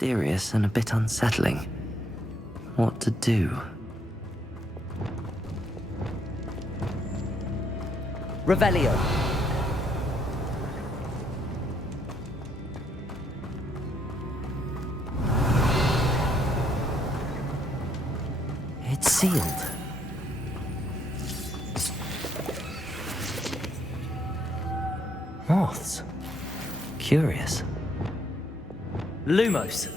mysterious and a bit unsettling. What to do? Revelio. It's sealed. Moths. Curious. Lumos.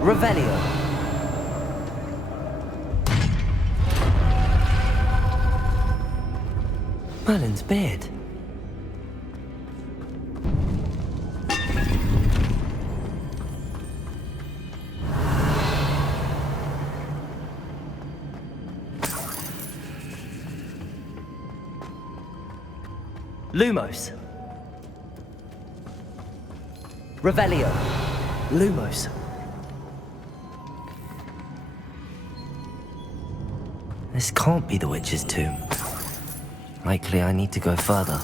Revelio. Merlin's beard. Lumos. Revelio. Lumos. This can't be the witch's tomb. Likely I need to go further.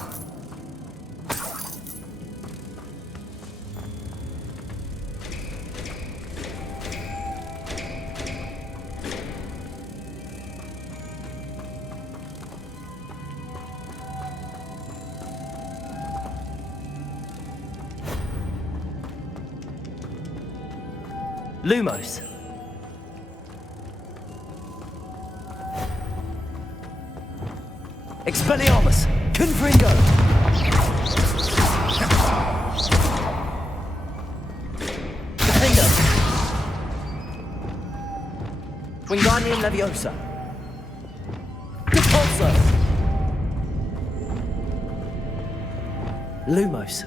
Lumos. Expelliarmus. Confringo. Defendo. Wingardium Leviosa. Repulso. Lumos.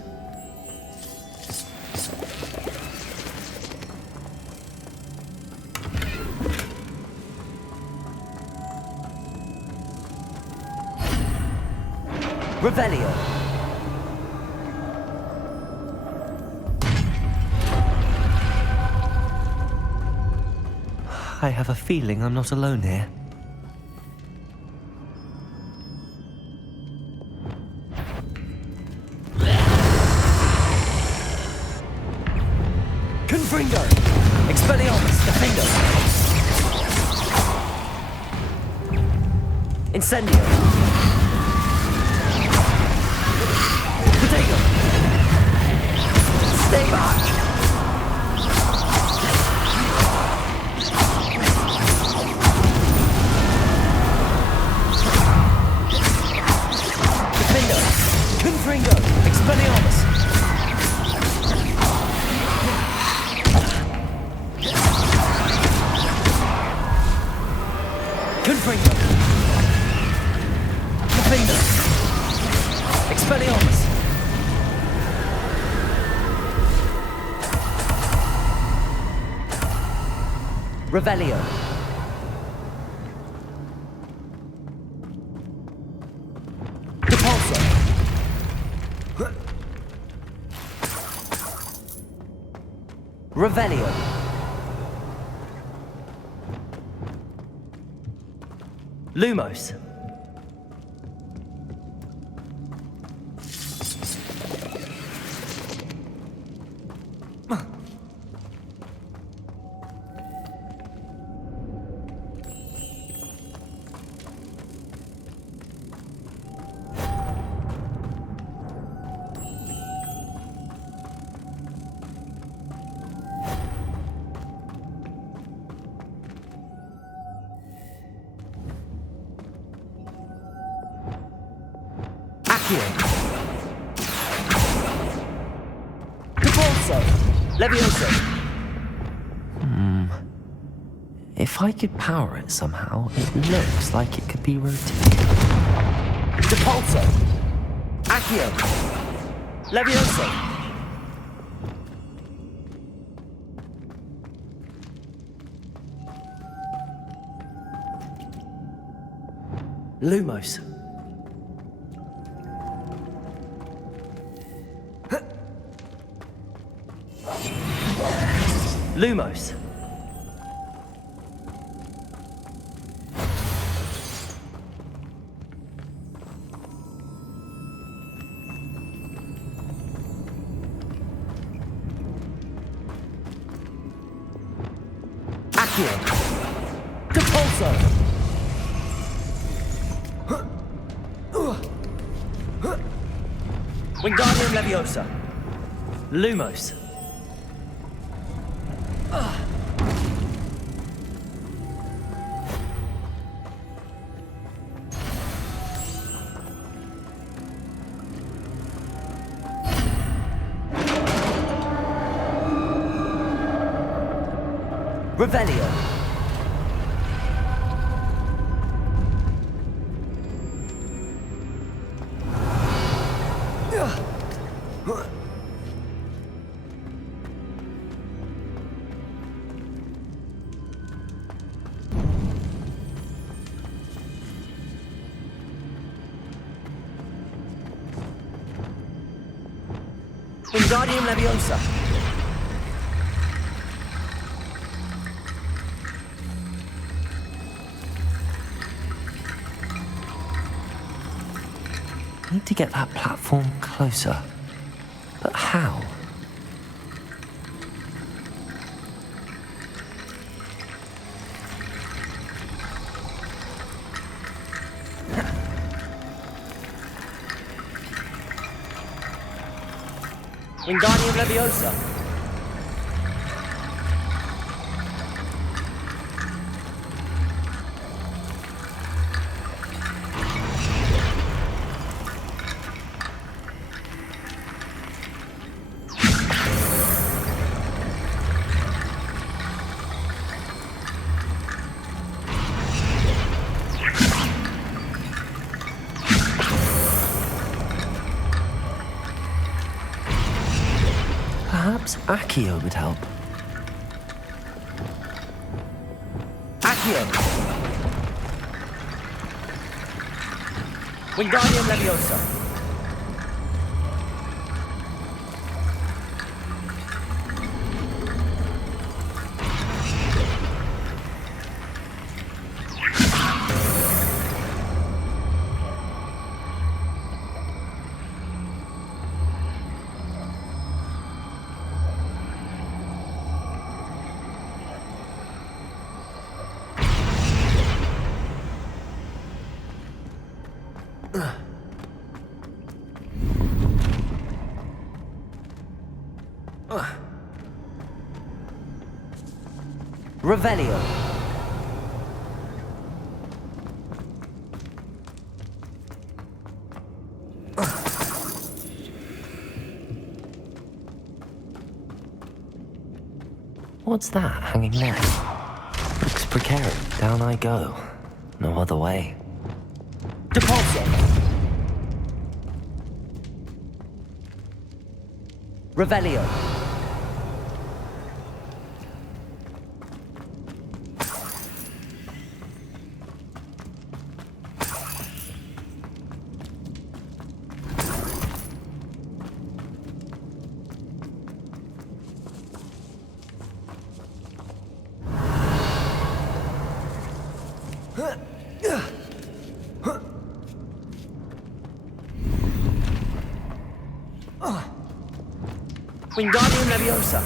Revelio. I have a feeling I'm not alone here. Confringo. Expelliarmus. Defendo. Incendio. Potato. Stay back. Defendo. Confringo. Expelliarmus. Confringo. Defendo. Expelliarmus. Revelio. Repulso. Revelio. Lumos. Repulso. Levioso. If I could power it somehow, it looks like it could be rotated. Repulso. Accio. Levioso. Lumos. Lumos. Accio. Depulso. Wingardium Leviosa. Lumos. Revelio. Wingardium Leviosa. Need to get that platform closer. But how? Wingardium Leviosa. Perhaps Accio would help. Accio. Wingardium Leviosa. Revelio. What's that hanging there? Looks precarious. Down I go. No other way. Depulso. Revelio. Wingardium Leviosa.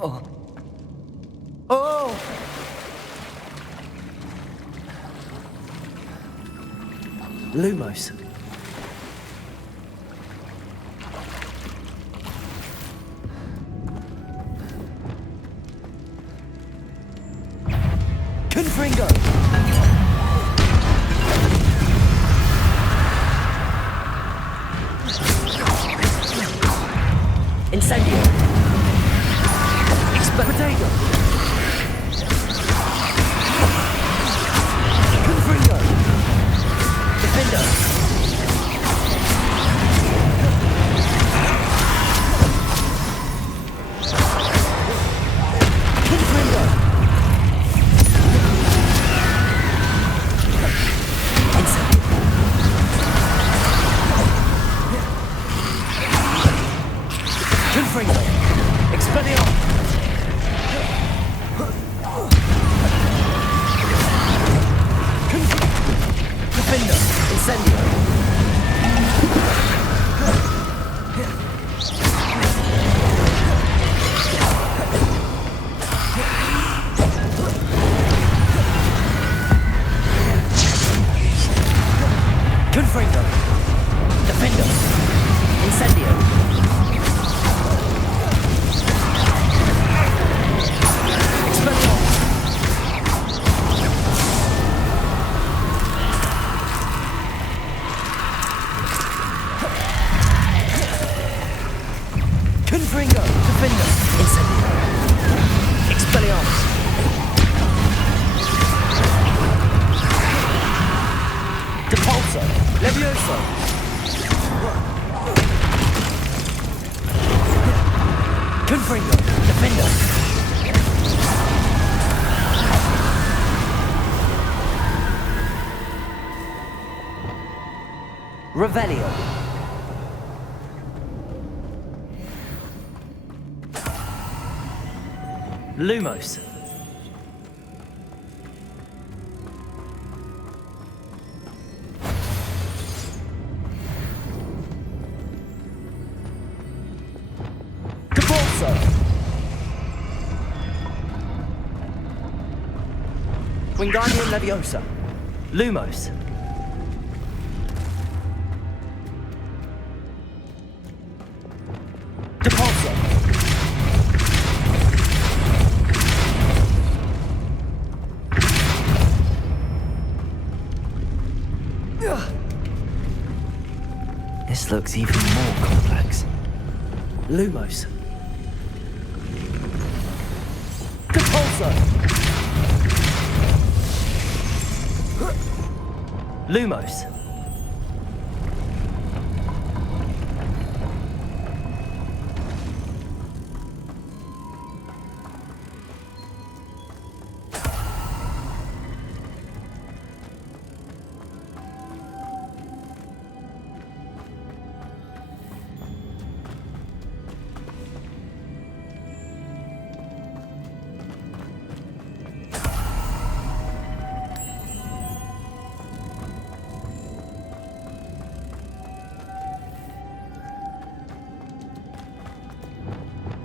Oh. Oh. Lumos. Confringo. Incendio. Potato. Confringo. Defender. Confringo. Expelliarmus. Defender. Incendio. Expelliarmus. Depulso. Levioso. Confringo. Defender. Revelio. Lumos. Depulso. Wingardium Leviosa. Lumos. Depulso. This looks even more complex. Lumos. Depulso. Lumos.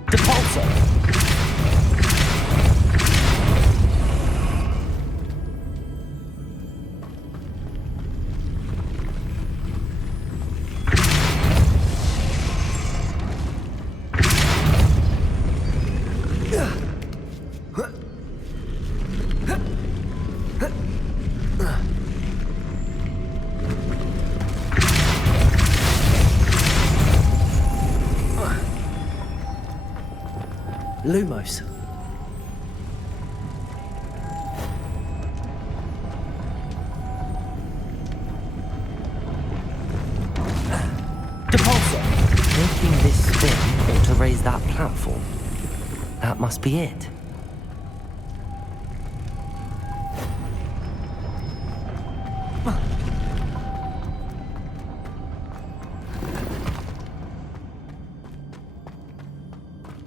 Depulso. Lumos. Depulso. Making this spin ought to raise that platform. That must be it.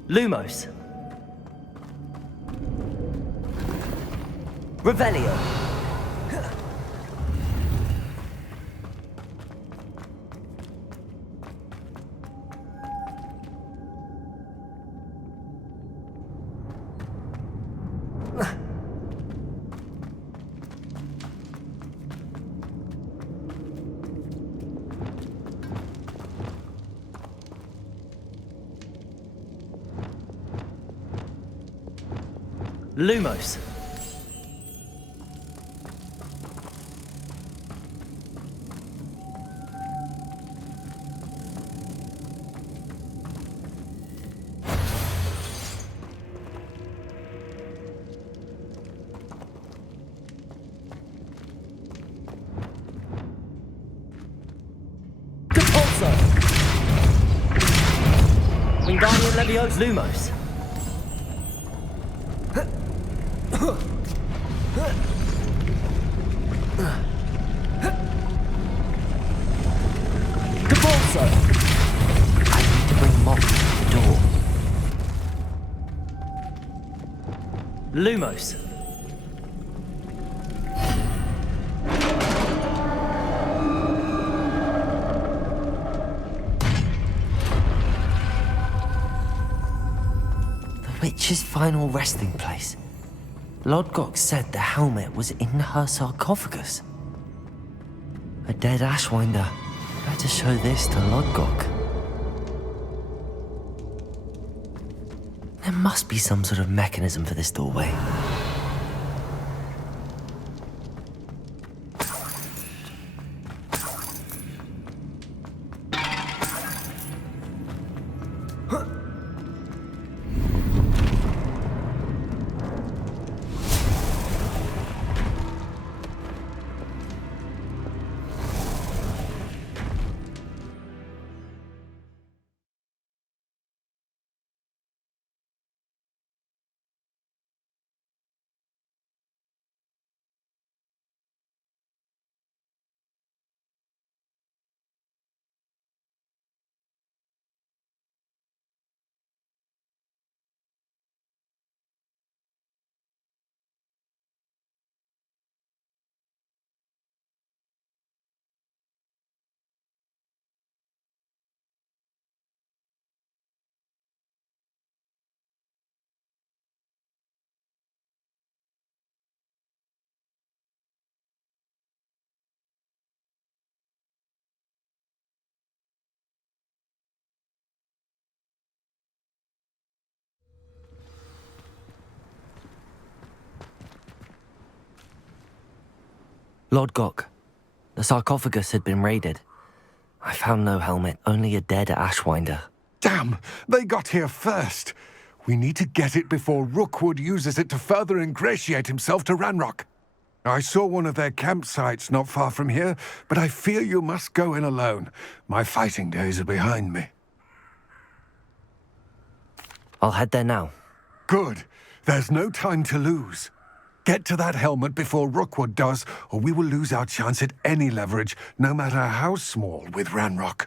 Lumos. Revelio. Lumos. Depulso. Wingardium Leviosa. Lumos. Depulso. I need to bring Mop to the door. Lumos. The witch's final resting place. Lodgok said the helmet was in her sarcophagus. A dead Ashwinder. Better show this to Lodgok. There must be some sort of mechanism for this doorway. Lodgok. The sarcophagus had been raided. I found no helmet, only a dead ashwinder. Damn! They got here first. We need to get it before Rookwood uses it to further ingratiate himself to Ranrock. I saw one of their campsites not far from here, but I fear you must go in alone. My fighting days are behind me. I'll head there now. Good. There's no time to lose. Get to that helmet before Rookwood does, or we will lose our chance at any leverage, no matter how small, with Ranrock.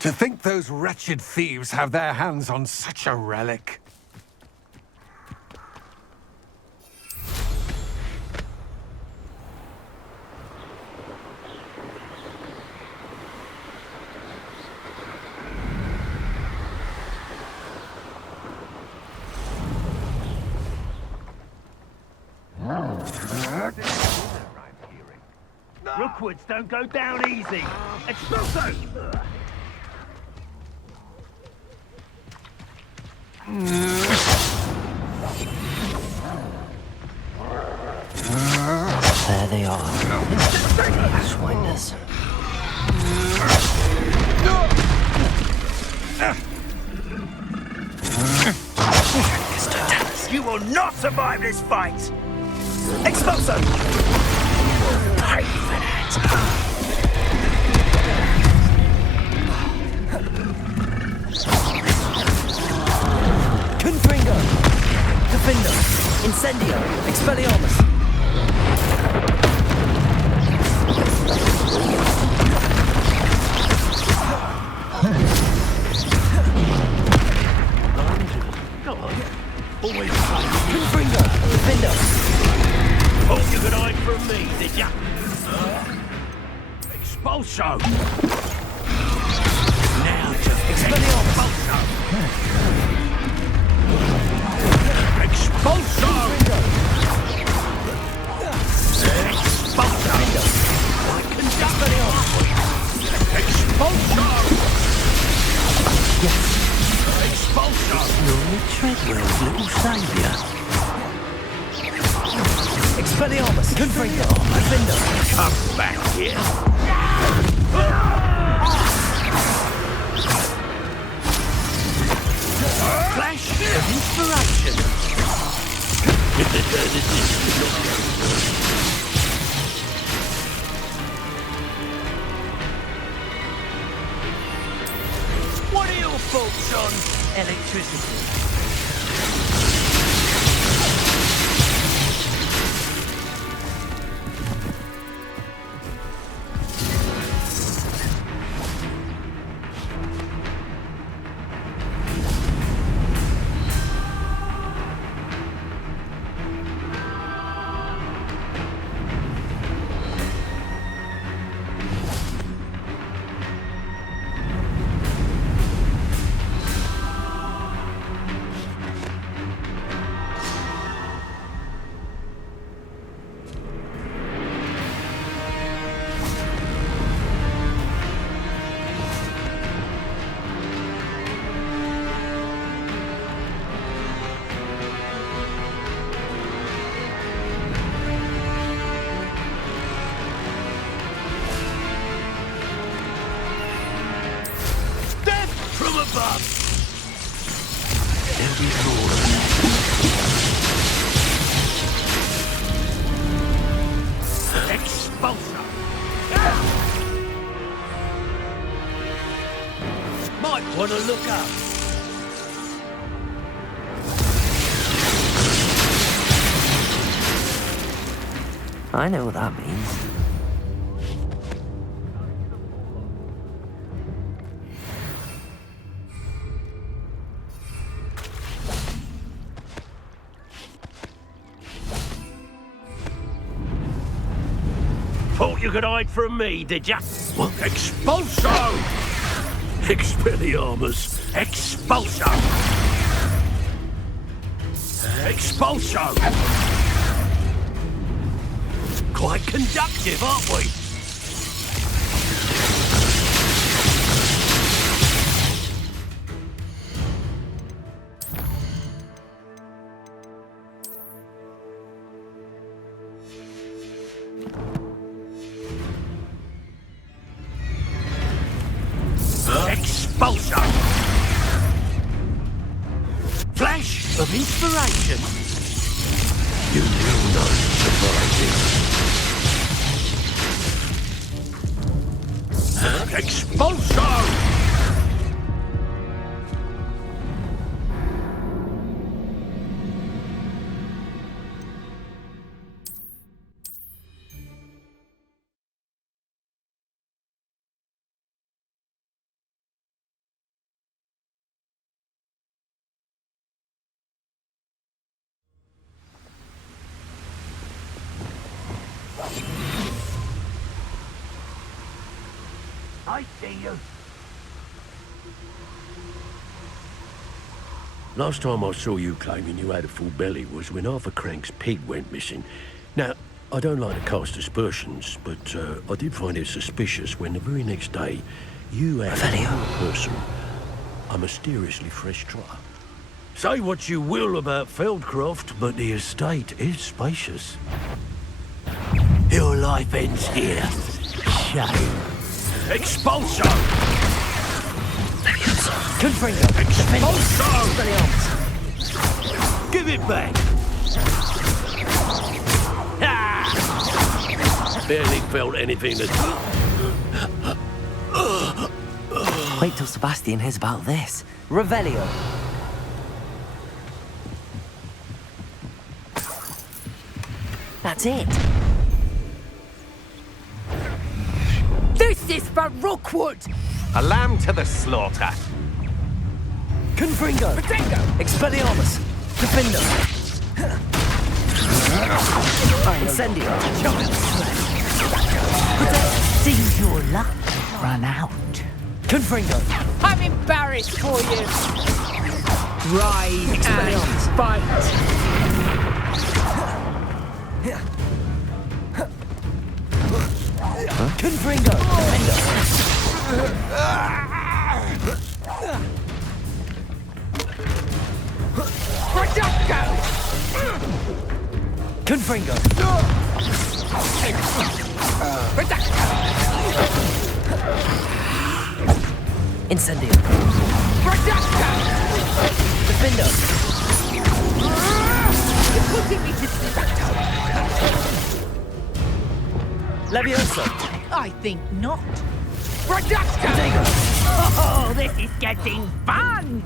To think those wretched thieves have their hands on such a relic. Rookwoods don't go down easy. Exploso! There they are. Ashwinders. You will not survive this fight! Exploso! Pay for that! Confringo! Defender! Incendio! Expelliarmus! Always Confringo! Defender! thought you could hide from me, did ya? Expulso! Now just Expulso! Expulso! Expulso! I can Expulso! Expulso! Normally Treadwell's little saviour. Expelliarmus! Confringo! Defender! Come back here! Flash of inspiration! What are your thoughts on electricity? From above! Every floor. Expulso! Might want to look up. I know what that means. Thought you could hide from me, did ya? What? Expulso! Expelliarmus! Expulso! Expulso! Quite conductive, aren't we? Inspiration. You will know surviving. Expulso! I see you. Last time I saw you claiming you had a full belly was when Arthur Crank's pig went missing. Now, I don't like to cast aspersions, but I did find it suspicious when the very next day you had a person, a mysteriously fresh trotter. Say what you will about Feldcroft, but the estate is spacious. Your life ends here. Shame. Expulso! Confringo. Expulso! Expelliarmus. Give it back! Ah! Barely felt anything that... Wait till Sebastian hears about this. Revelio. That's it. This is for Rookwood! A lamb to the slaughter. Confringo. Expelliarmus. Defendo. Incendio. Seems your luck run out. Confringo. I'm embarrassed for you. Rise and Expelliarmus. fight. Confringo. Defendo. Reducto! Confringo. Reducto! Incendio. Reducto! Defendo. You're putting me to sleep. Levioso. I think not. Reducto! Oh, this is getting fun!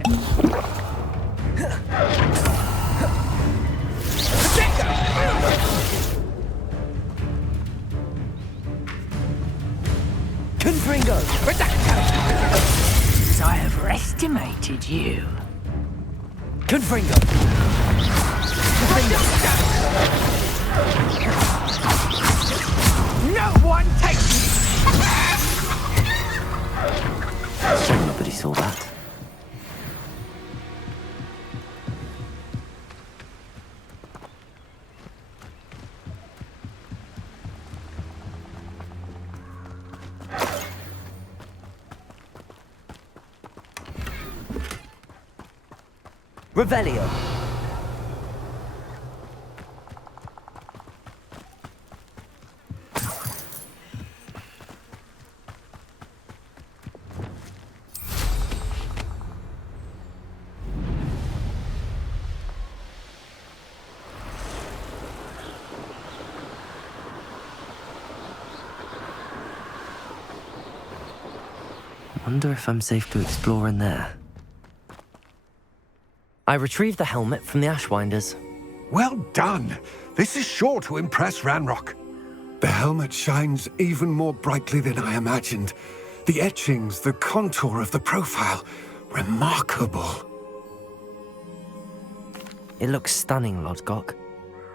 Confringo. Reducto! I overestimated you. Confringo. No one takes me! Shame nobody saw that. Revelio. Wonder if I'm safe to explore in there. I retrieved the helmet from the Ashwinders. Well done. This is sure to impress Ranrock. The helmet shines even more brightly than I imagined. The etchings, the contour of the profile, remarkable. It looks stunning, Lodgok.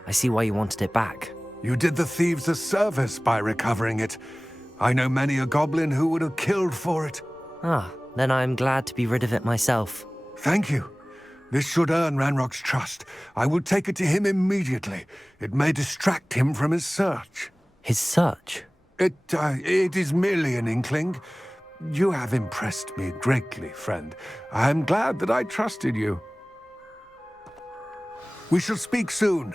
I see why you wanted it back. You did the thieves a service by recovering it. I know many a goblin who would have killed for it. Ah, then I'm glad to be rid of it myself. Thank you. This should earn Ranrock's trust. I will take it to him immediately. It may distract him from his search. His search? It is merely an inkling. You have impressed me greatly, friend. I am glad that I trusted you. We shall speak soon.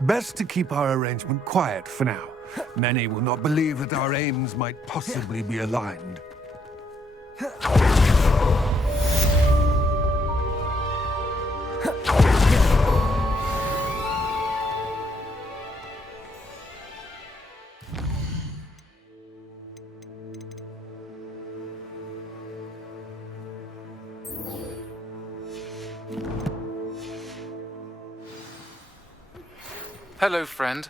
Best to keep our arrangement quiet for now. Many will not believe that our aims might possibly be aligned. Hello, friend.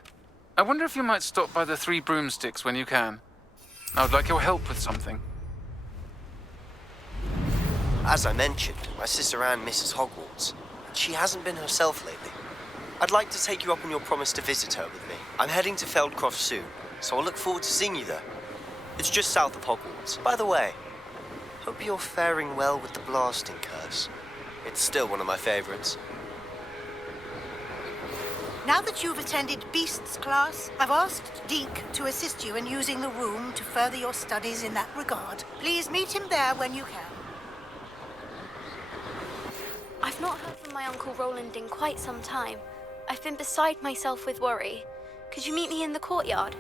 I wonder if you might stop by the Three Broomsticks when you can. I would like your help with something. As I mentioned, my sister Anne misses Hogwarts. She hasn't been herself lately. I'd like to take you up on your promise to visit her with me. I'm heading to Feldcroft soon, so I'll look forward to seeing you there. It's just south of Hogwarts. By the way, hope you're faring well with the blasting curse. It's still one of my favorites. Now that you've attended Beasts class, I've asked Deke to assist you in using the room to further your studies in that regard. Please meet him there when you can. I've not heard from my Uncle Roland in quite some time. I've been beside myself with worry. Could you meet me in the courtyard?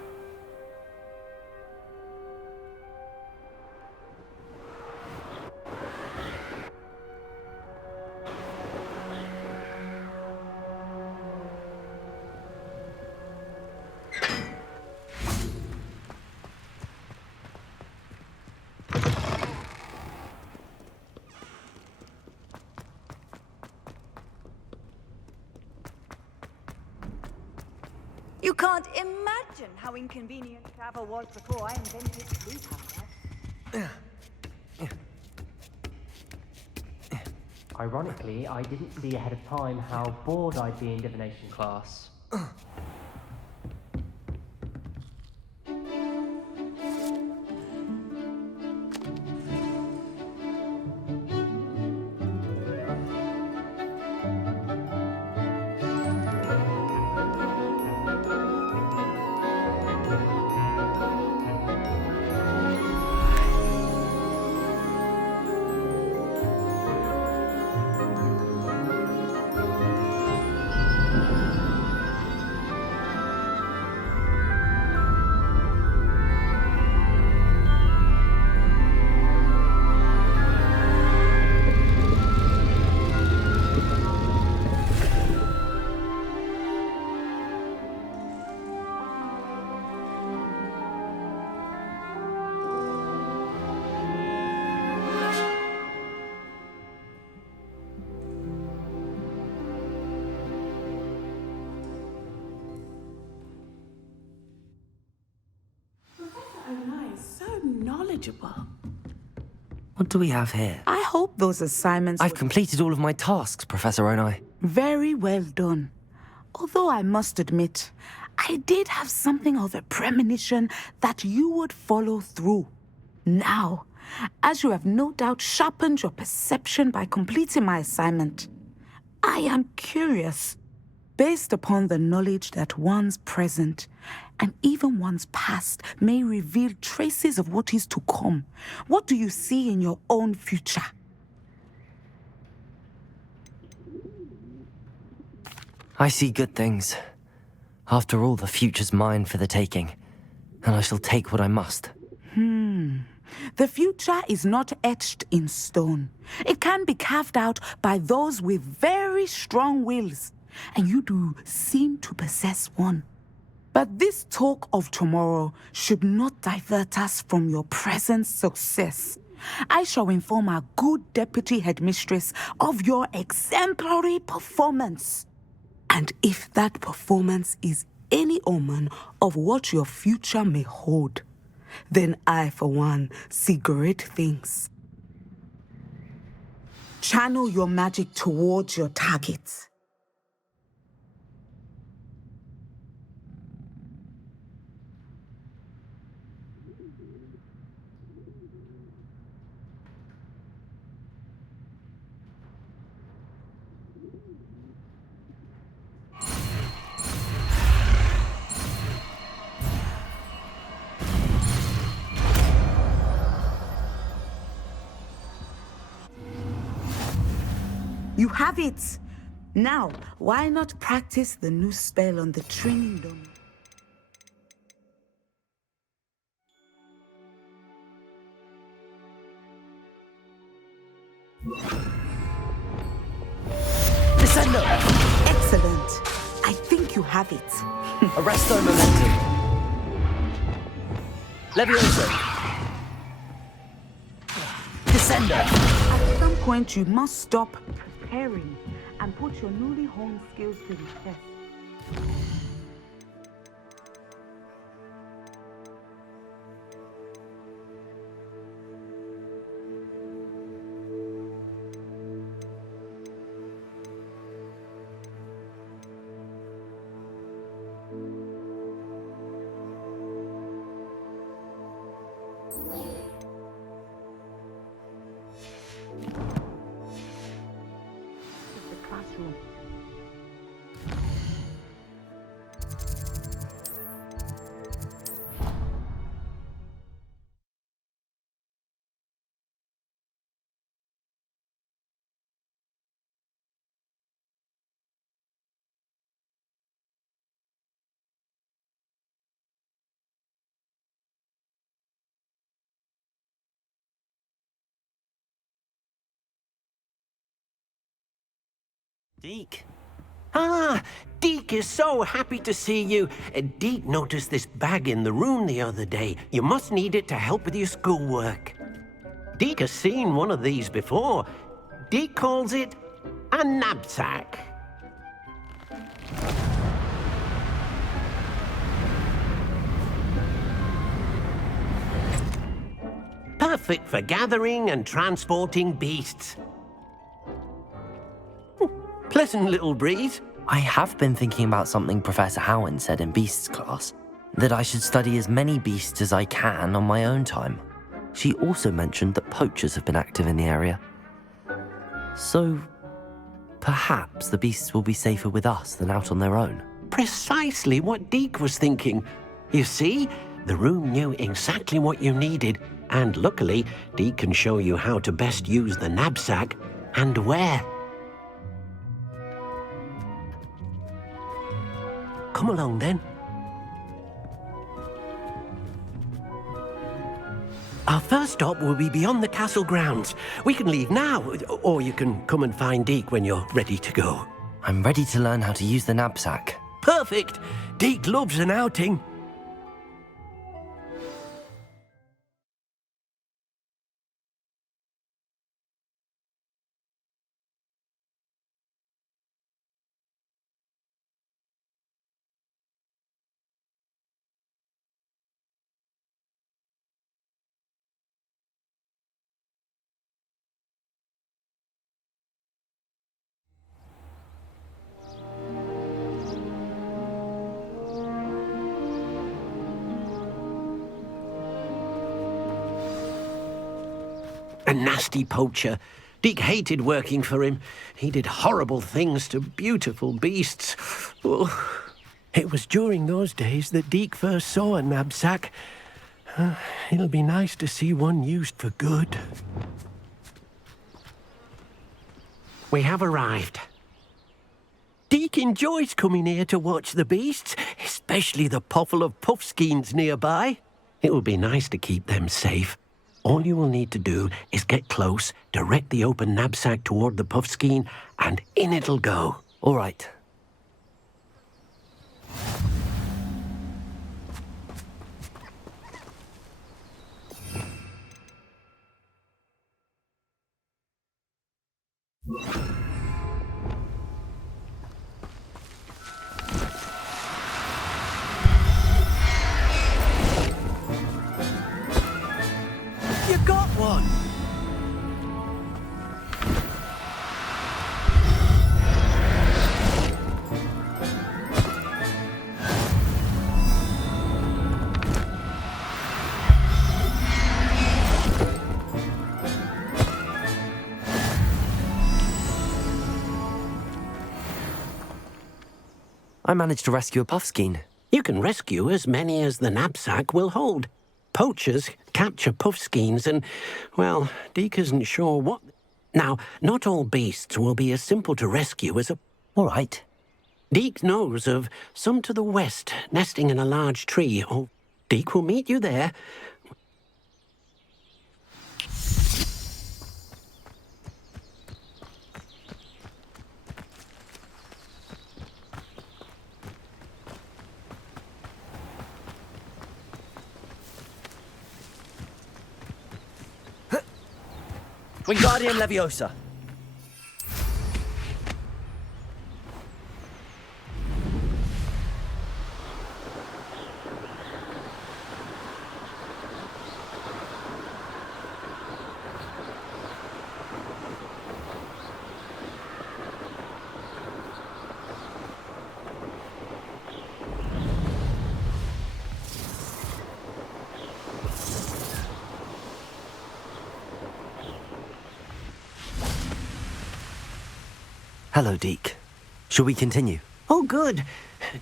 You can't imagine how inconvenient travel was before I invented sleep power. Ironically, I didn't see ahead of time how bored I'd be in divination class. What do we have here? I hope those assignments... I've completed all of my tasks, Professor Onai. Very well done. Although I must admit, I did have something of a premonition that you would follow through. Now, as you have no doubt sharpened your perception by completing my assignment, I am curious, based upon the knowledge that one's present and even one's past may reveal traces of what is to come. What do you see in your own future? I see good things. After all, the future's mine for the taking, and I shall take what I must. The future is not etched in stone. It can be carved out by those with very strong wills, and you do seem to possess one. But this talk of tomorrow should not divert us from your present success. I shall inform our good deputy headmistress of your exemplary performance. And if that performance is any omen of what your future may hold, then I, for one, see great things. Channel your magic towards your target. You have it! Now, why not practice the new spell on the training dome? Descendo! Excellent! I think you have it. Arresto momentum. Levioso. Descendo! At some point, you must stop preparing and put your newly honed skills to the test. Classroom. Deke. Ah, Deke is so happy to see you. Deke noticed this bag in the room the other day. You must need it to help with your schoolwork. Deke has seen one of these before. Deke calls it a knapsack. Perfect for gathering and transporting beasts. Pleasant little breeze. I have been thinking about something Professor Howin said in Beasts class, that I should study as many beasts as I can on my own time. She also mentioned that poachers have been active in the area. So, perhaps the beasts will be safer with us than out on their own. Precisely what Deke was thinking. You see, the room knew exactly what you needed, and luckily, Deke can show you how to best use the knapsack and where. Come along, then. Our first stop will be beyond the castle grounds. We can leave now, or you can come and find Deke when you're ready to go. I'm ready to learn how to use the knapsack. Perfect! Deke loves an outing. A nasty poacher. Deke hated working for him. He did horrible things to beautiful beasts. Oh, it was during those days that Deke first saw a knapsack. It'll be nice to see one used for good. We have arrived. Deke enjoys coming here to watch the beasts, especially the potful of puffskeins nearby. It will be nice to keep them safe. All you will need to do is get close, direct the open knapsack toward the puffskein, and in it'll go. All right. You got one! I managed to rescue a puffskein. You can rescue as many as the knapsack will hold. Poachers capture puffskeins and, well, Deke isn't sure what... Now, not all beasts will be as simple to rescue as a... All right. Deke knows of some to the west, nesting in a large tree. Oh, Deke will meet you there. Wingardium Leviosa. Hello, Deke. Shall we continue? Oh, good.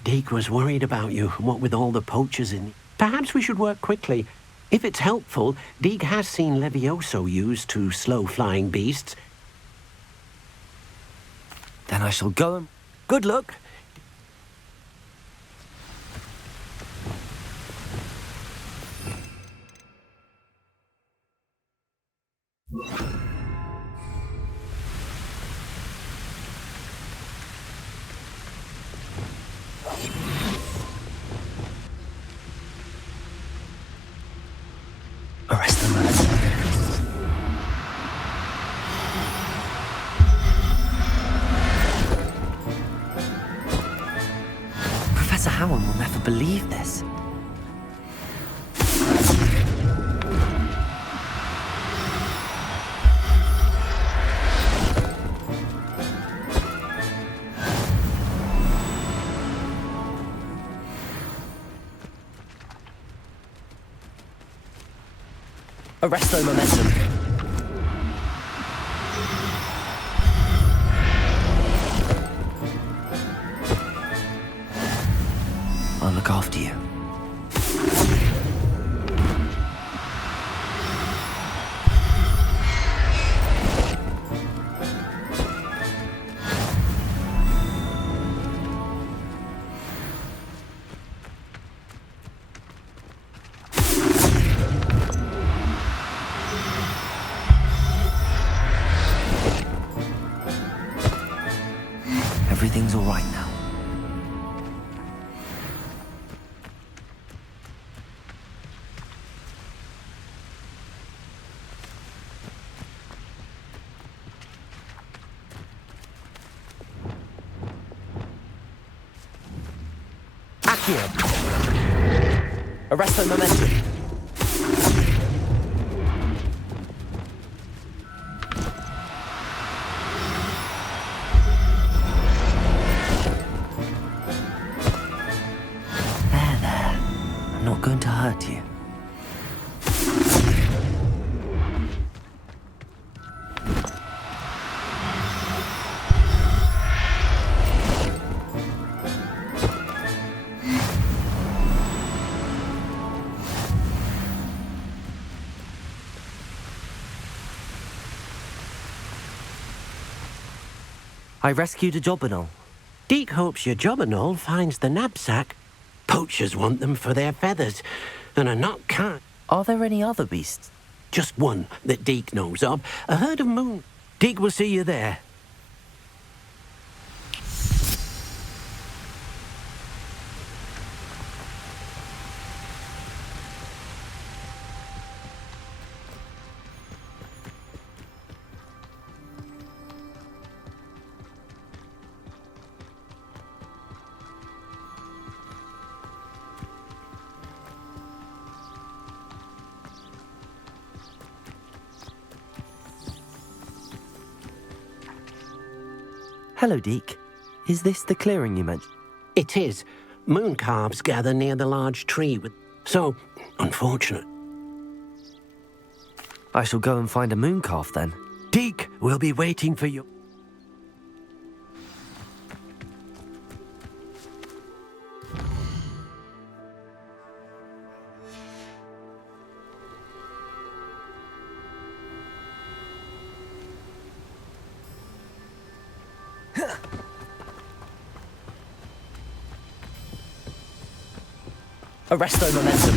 Deke was worried about you, what with all the poachers in. Perhaps we should work quickly. If it's helpful, Deke has seen Levioso used to slow flying beasts. Then I shall go and... Good luck! Arrest them. Professor Howard will never believe this. Arresto momentum. I'll look after you. Everything's all right now. Accio. Arresto momentum. Not going to hurt you. I rescued a Jobberknoll. Deke hopes your Jobberknoll finds the knapsack. Poachers want them for their feathers, and a knot can't. Are there any other beasts? Just one that Deke knows of. A herd of moon. Deke will see you there. Hello, Deke. Is this the clearing you mentioned? It is. Moon calves gather near the large tree with... So, unfortunate. I shall go and find a moon calf then. Deke will be waiting for you. Arresto momentum.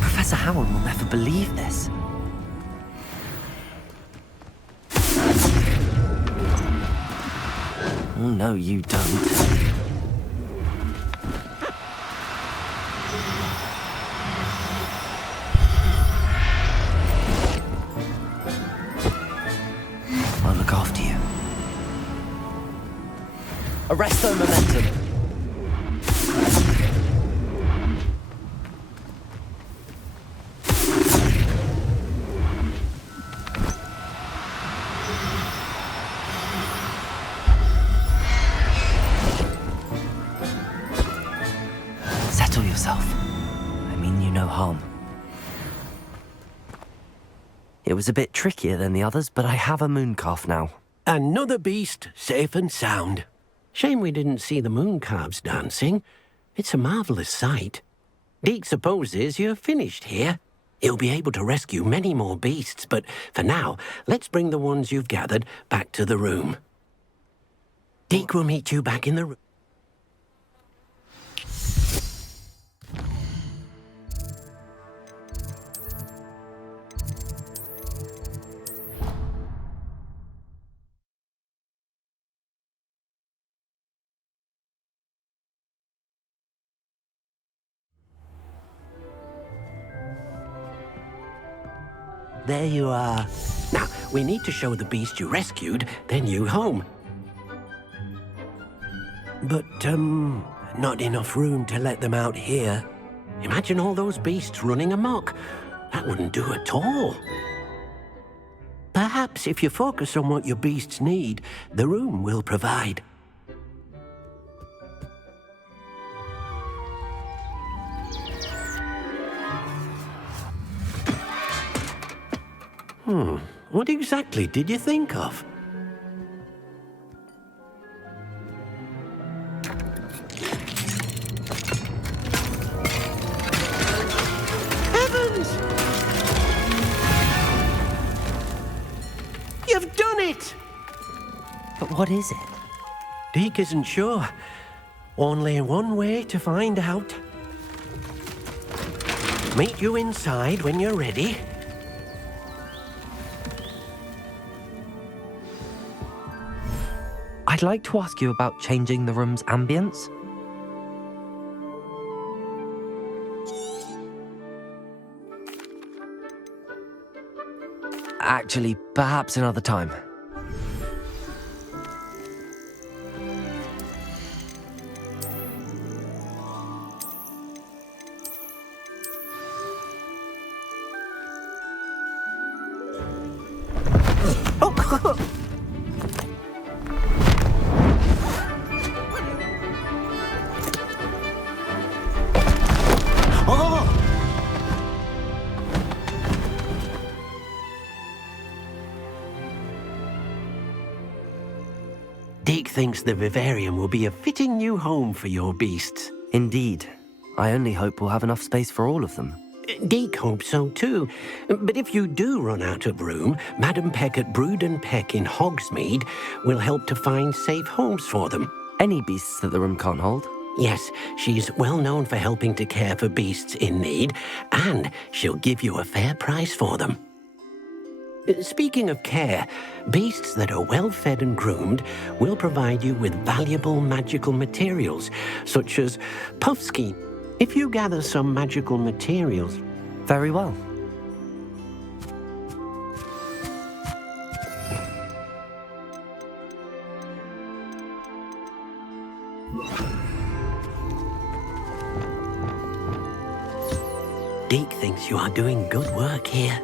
Professor Howard will never believe this. Oh, no, you don't. I'll look after you. Arresto momentum. Settle yourself. mean you no harm. It was a bit trickier than the others, but I have a mooncalf now. Another beast, safe and sound. Shame we didn't see the mooncalves dancing. It's a marvellous sight. Deke supposes you're finished here. He'll be able to rescue many more beasts, but for now, let's bring the ones you've gathered back to the room. Deke will meet you back in the room. There you are. Now, we need to show the beast you rescued their new home. But, not enough room to let them out here. Imagine all those beasts running amok. That wouldn't do at all. Perhaps if you focus on what your beasts need, the room will provide. What exactly did you think of? Heavens! You've done it! But what is it? Deke isn't sure. Only one way to find out. Meet you inside when you're ready. I'd like to ask you about changing the room's ambience. Actually, perhaps another time. Deke thinks the vivarium will be a fitting new home for your beasts. Indeed. I only hope we'll have enough space for all of them. Deke hopes so too. But if you do run out of room, Madam Peck at Brood and Peck in Hogsmeade will help to find safe homes for them. Any beasts that the room can't hold? Yes, she's well known for helping to care for beasts in need, and she'll give you a fair price for them. Speaking of care, beasts that are well fed and groomed will provide you with valuable magical materials, such as puffskein. If you gather some magical materials... Very well. Deke thinks you are doing good work here.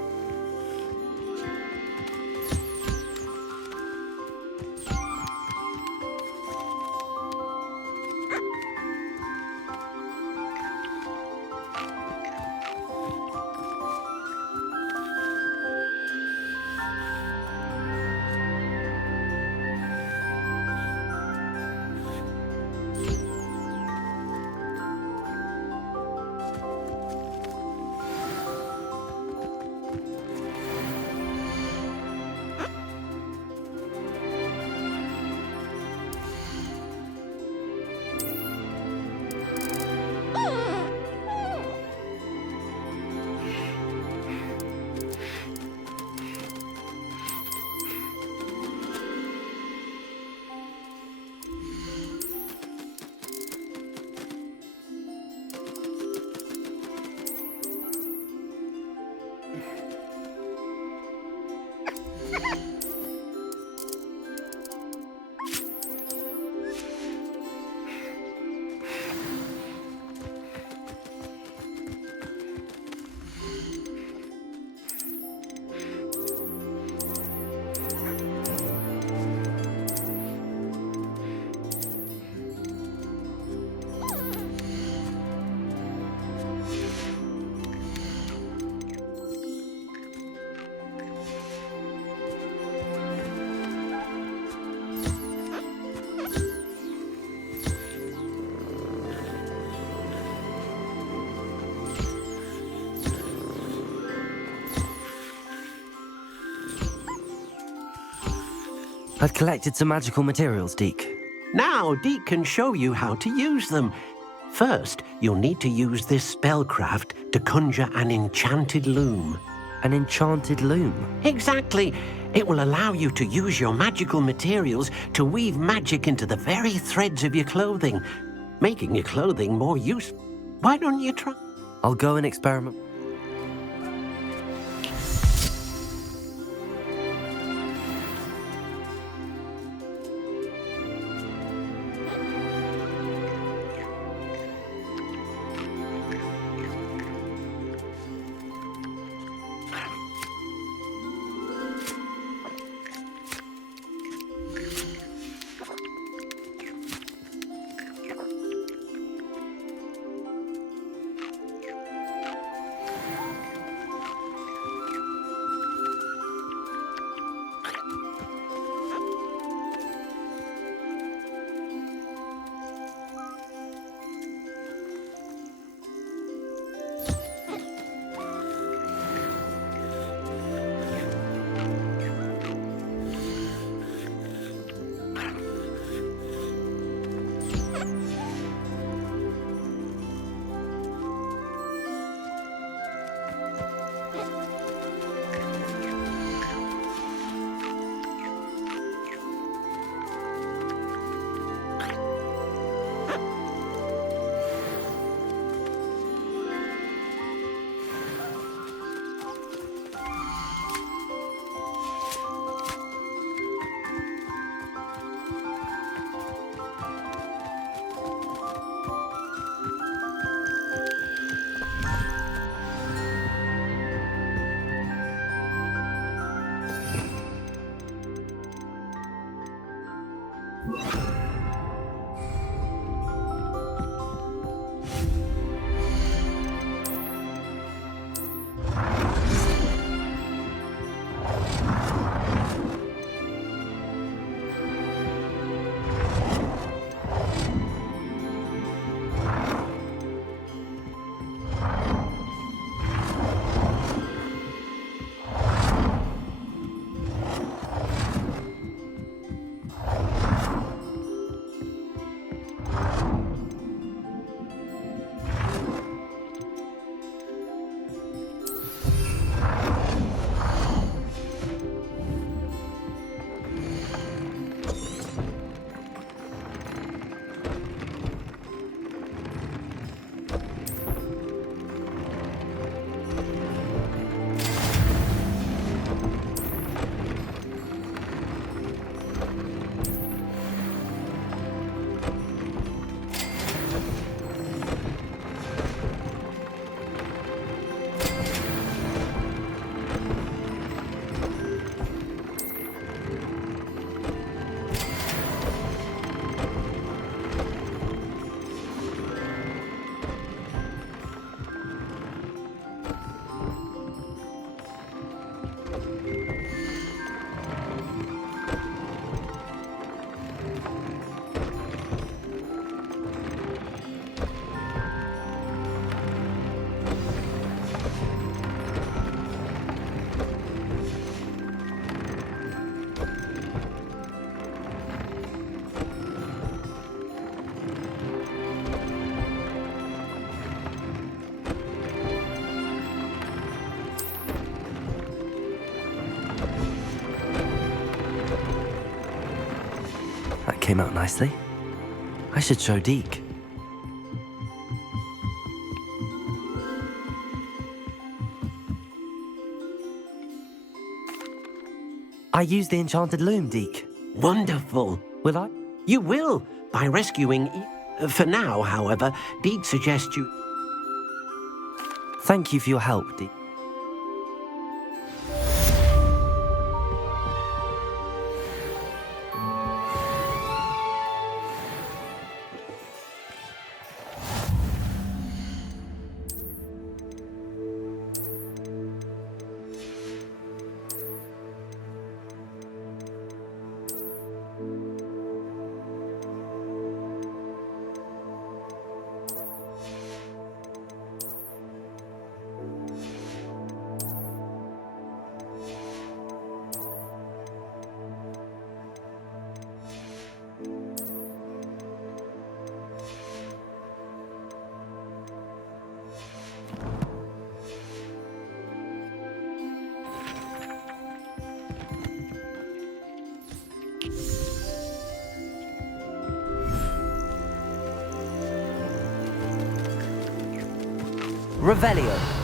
I've collected some magical materials, Deke. Now, Deke can show you how to use them. First, you'll need to use this spellcraft to conjure an enchanted loom. An enchanted loom? Exactly. It will allow you to use your magical materials to weave magic into the very threads of your clothing, making your clothing more useful. Why don't you try? I'll go and experiment. Came out nicely. I should show Deke. I used the enchanted loom, Deke. Wonderful. Will I? You will, by rescuing... For now, however, Deke suggests you... Thank you for your help, Deke. Revelio.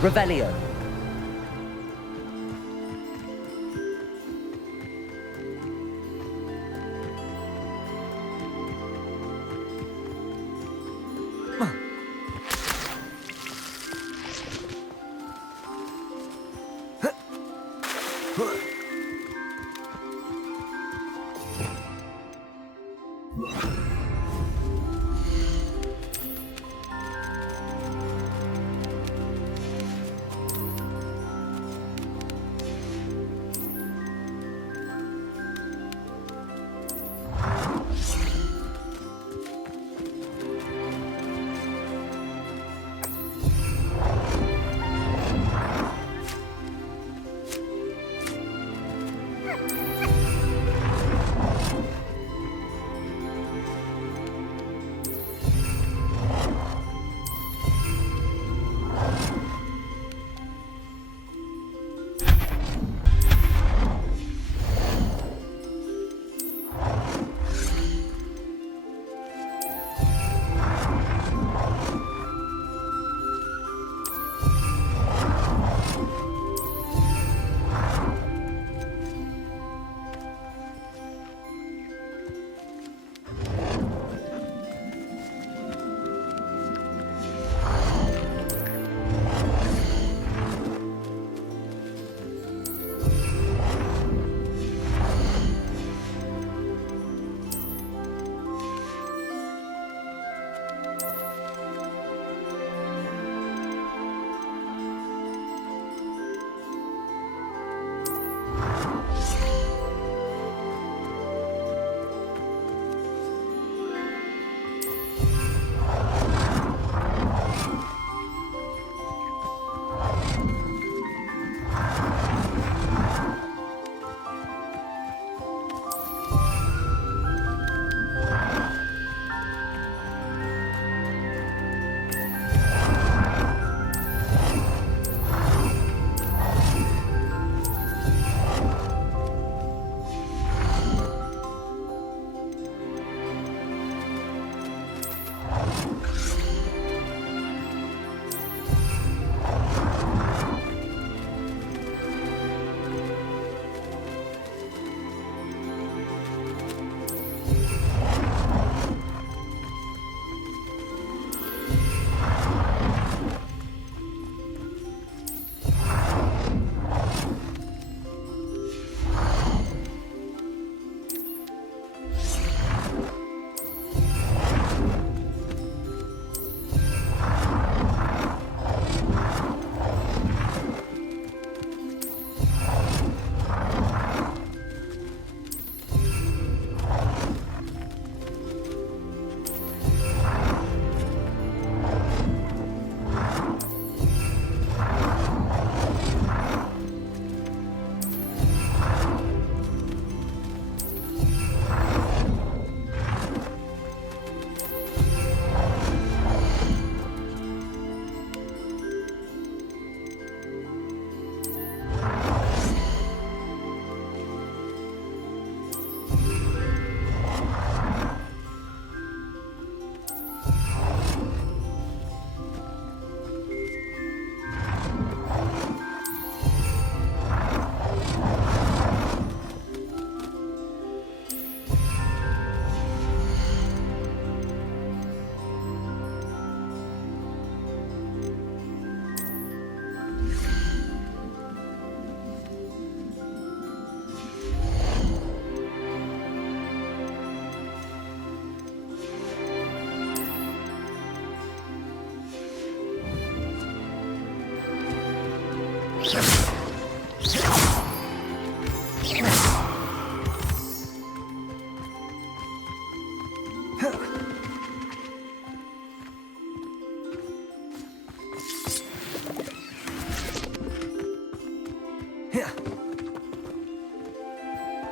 Revelio.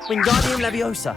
Wingardium Leviosa.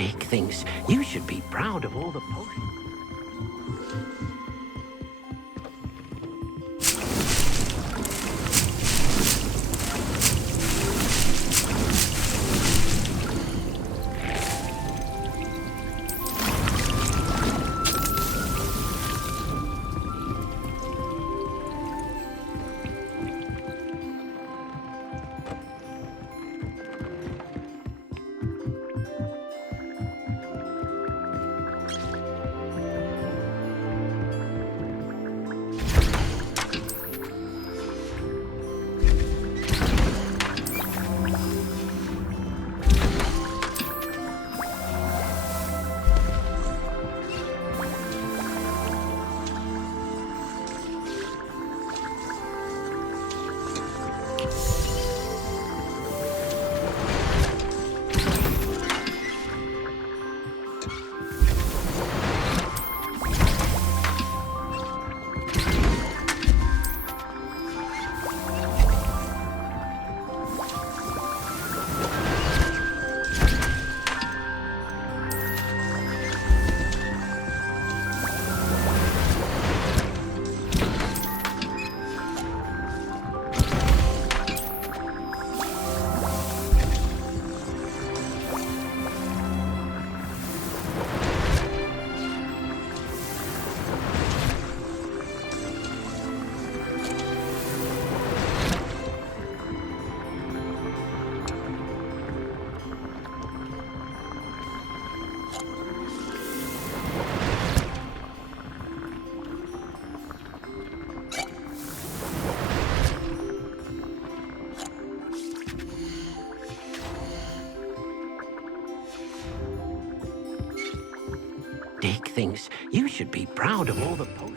Dick thinks you should be proud of all the potions. things. You should be proud of all the potions.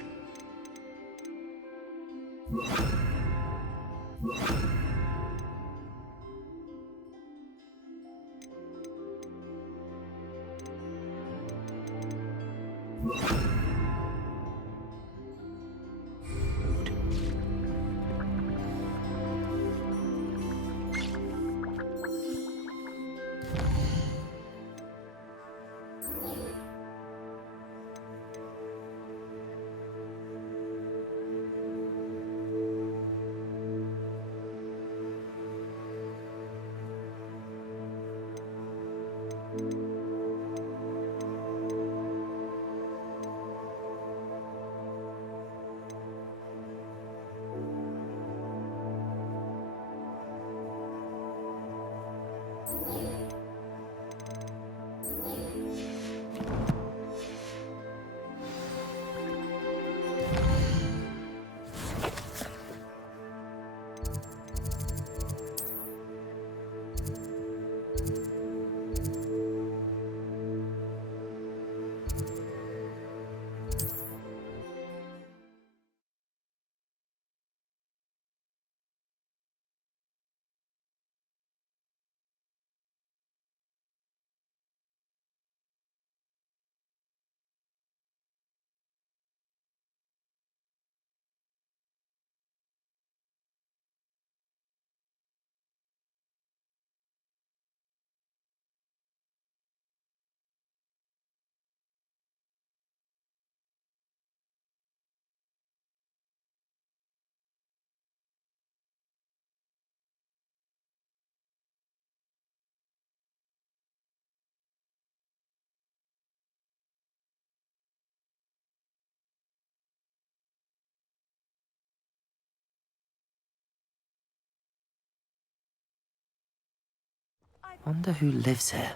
Wonder who lives here.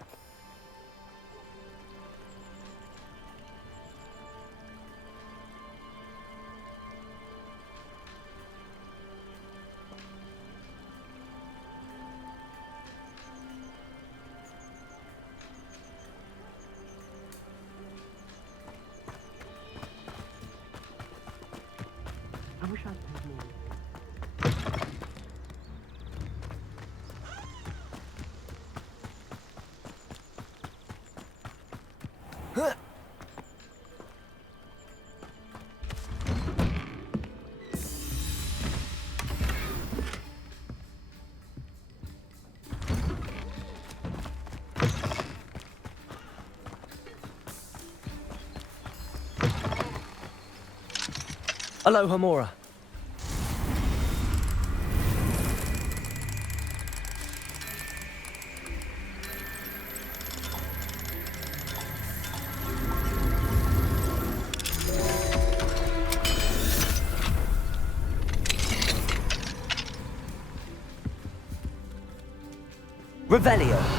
I wish I'd had more. Aloha, Mora. Revelio.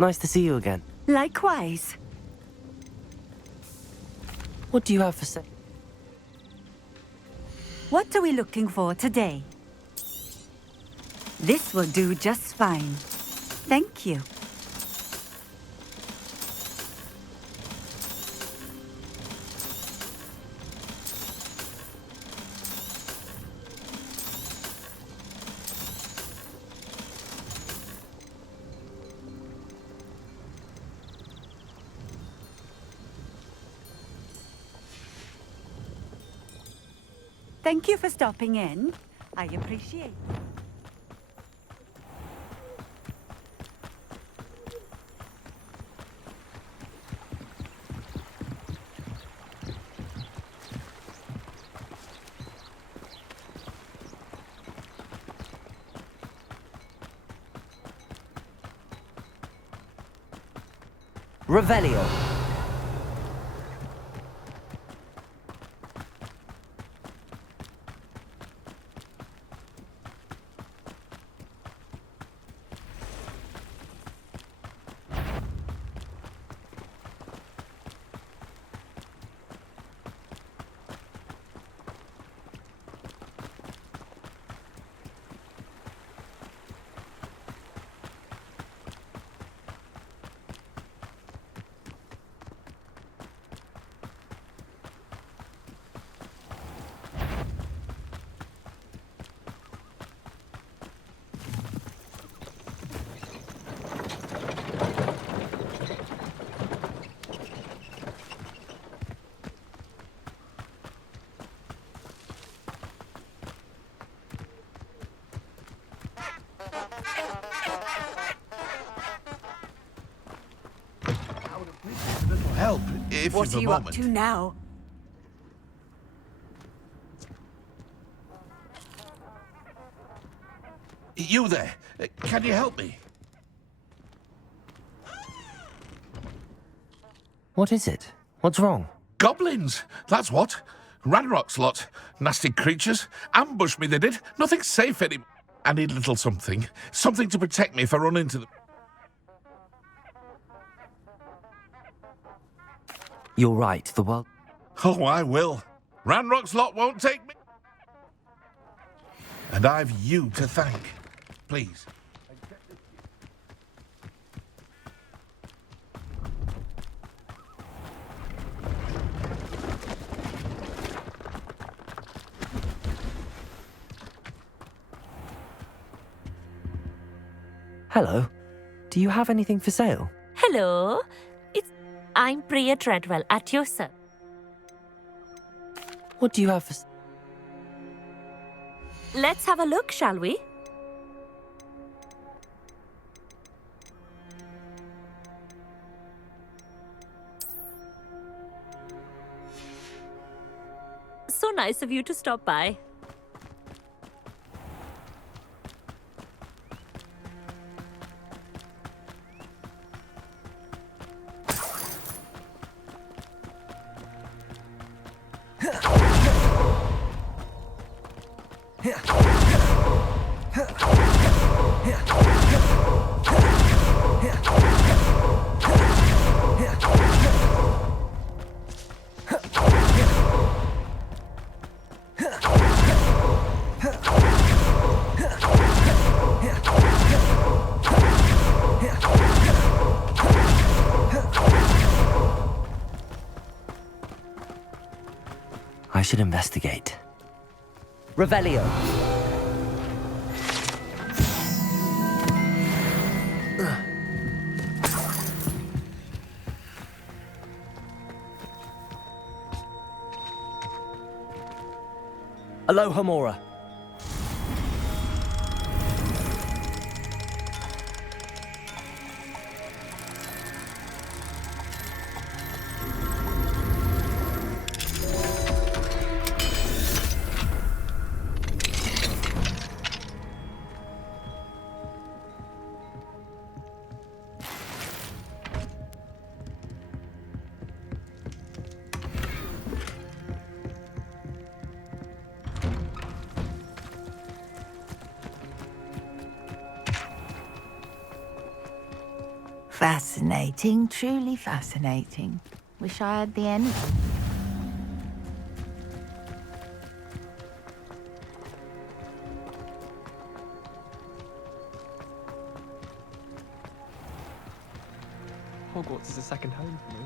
Nice to see you again. Likewise. What do you have for sale? What are we looking for today? This will do just fine. Thank you. Thank you for stopping in. I appreciate it. Revelio. If What you've are a you moment. up to now? You there? Can you help me? What is it? What's wrong? Goblins, that's what. Ranrock's lot. Nasty creatures. Ambush me, they did. Nothing's safe anymore. I need a little something. Something to protect me if I run into them. You're right, the world... Oh, I will. Ranrock's lot won't take me. And I've you to thank. Please. Hello. Do you have anything for sale? Hello. I'm Priya Treadwell at your service. What do you have for... Let's have a look, shall we? So nice of you to stop by. I should investigate. Revelio. Alohomora. Fascinating, truly fascinating. Wish I had the end. Hogwarts is a second home for me.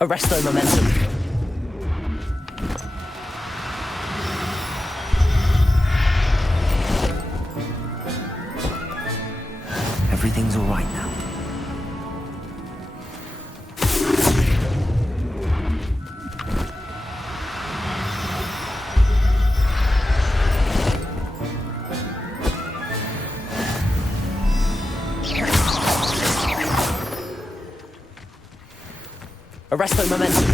Arresto momentum. Everything's all right now. Arresto momentum.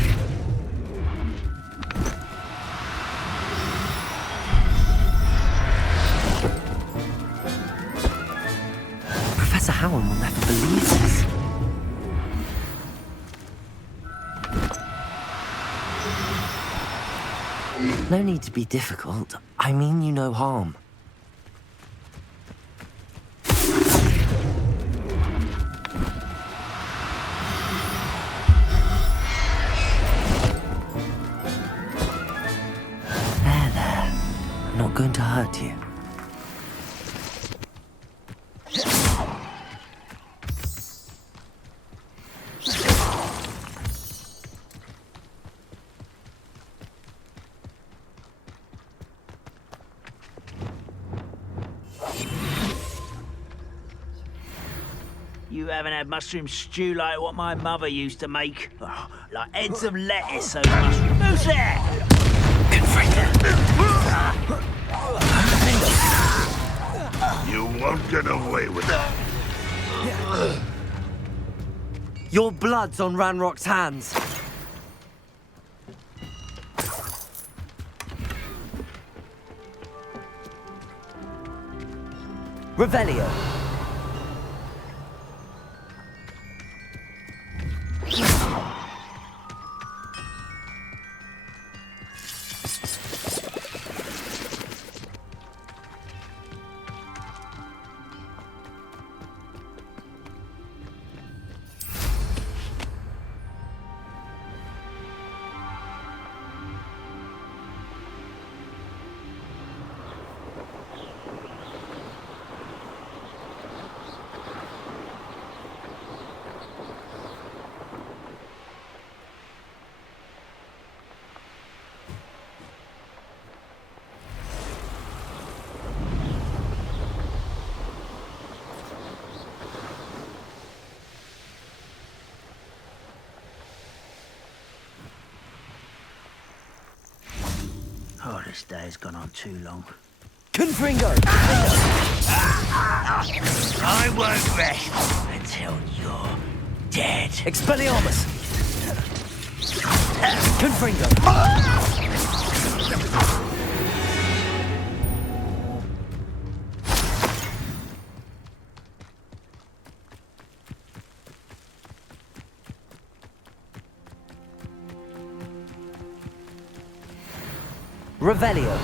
Professor Howard will never believe this. No need to be difficult. I mean you no harm. Going to hurt you. You haven't had mushroom stew like what my mother used to make. Oh, like heads of lettuce over mushroom. Who's there? You won't get away with it. Your blood's on Ranrock's hands. Revelio. Oh, this day's gone on too long. Confringo! I won't rest until you're dead. Expelliarmus! Confringo! Revelio.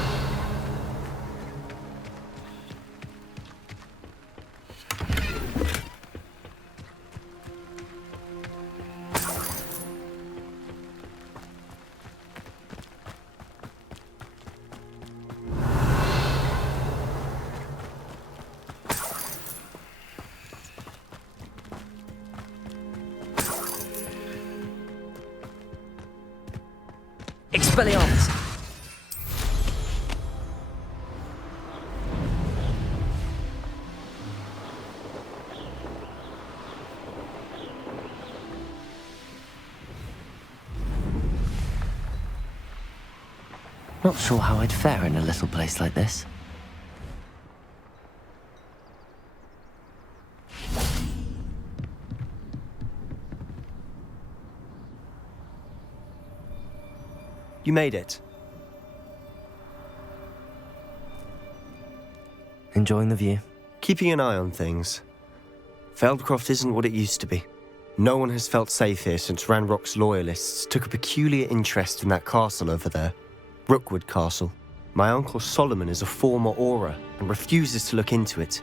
Expelliarmus. Not sure how I'd fare in a little place like this. You made it. Enjoying the view? Keeping an eye on things. Feldcroft isn't what it used to be. No one has felt safe here since Ranrock's loyalists took a peculiar interest in that castle over there. Rookwood Castle. My uncle Solomon is a former Auror and refuses to look into it,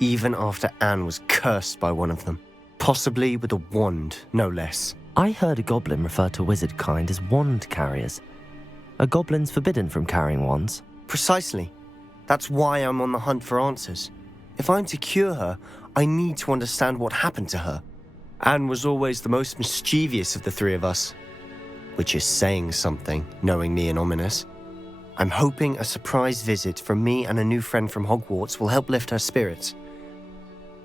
even after Anne was cursed by one of them. Possibly with a wand, no less. I heard a goblin refer to wizard kind as wand carriers. Are goblins forbidden from carrying wands? Precisely. That's why I'm on the hunt for answers. If I'm to cure her, I need to understand what happened to her. Anne was always the most mischievous of the three of us. Which is saying something, knowing me and ominous. I'm hoping a surprise visit from me and a new friend from Hogwarts will help lift her spirits.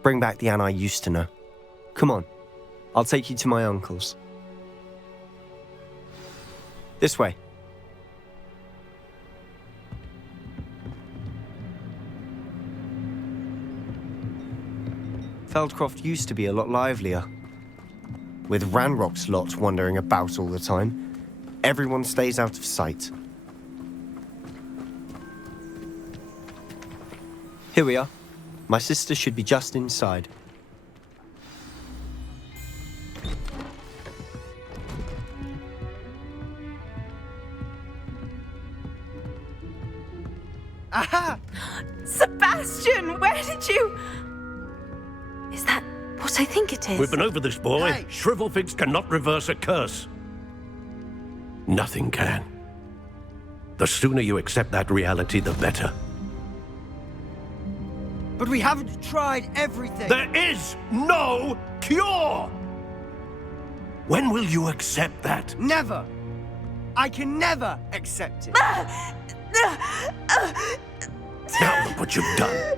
Bring back the Anne I used to know. Come on, I'll take you to my uncle's. This way. Feldcroft used to be a lot livelier. With Ranrock's lot wandering about all the time, everyone stays out of sight. Here we are. My sister should be just inside. Aha! Sebastian, where did you... Is that what I think it is? We've been over this, boy. Hey. Shrivelfigs cannot reverse a curse. Nothing can. The sooner you accept that reality, the better. But we haven't tried everything. There is no cure! When will you accept that? Never. I can never accept it. Now look what you've done.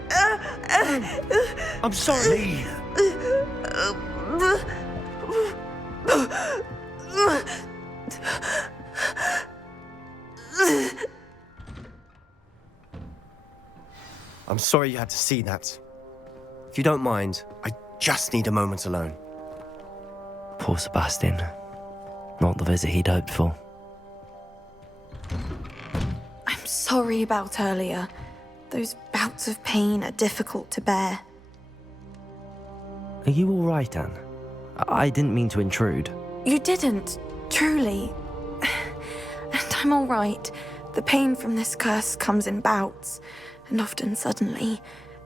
I'm sorry. I'm sorry you had to see that. If you don't mind, I just need a moment alone. Poor Sebastian. Not the visit he'd hoped for. I'm sorry about earlier. Those bouts of pain are difficult to bear. Are you all right, Anne? I didn't mean to intrude. You didn't, truly. And I'm all right. The pain from this curse comes in bouts, and often suddenly.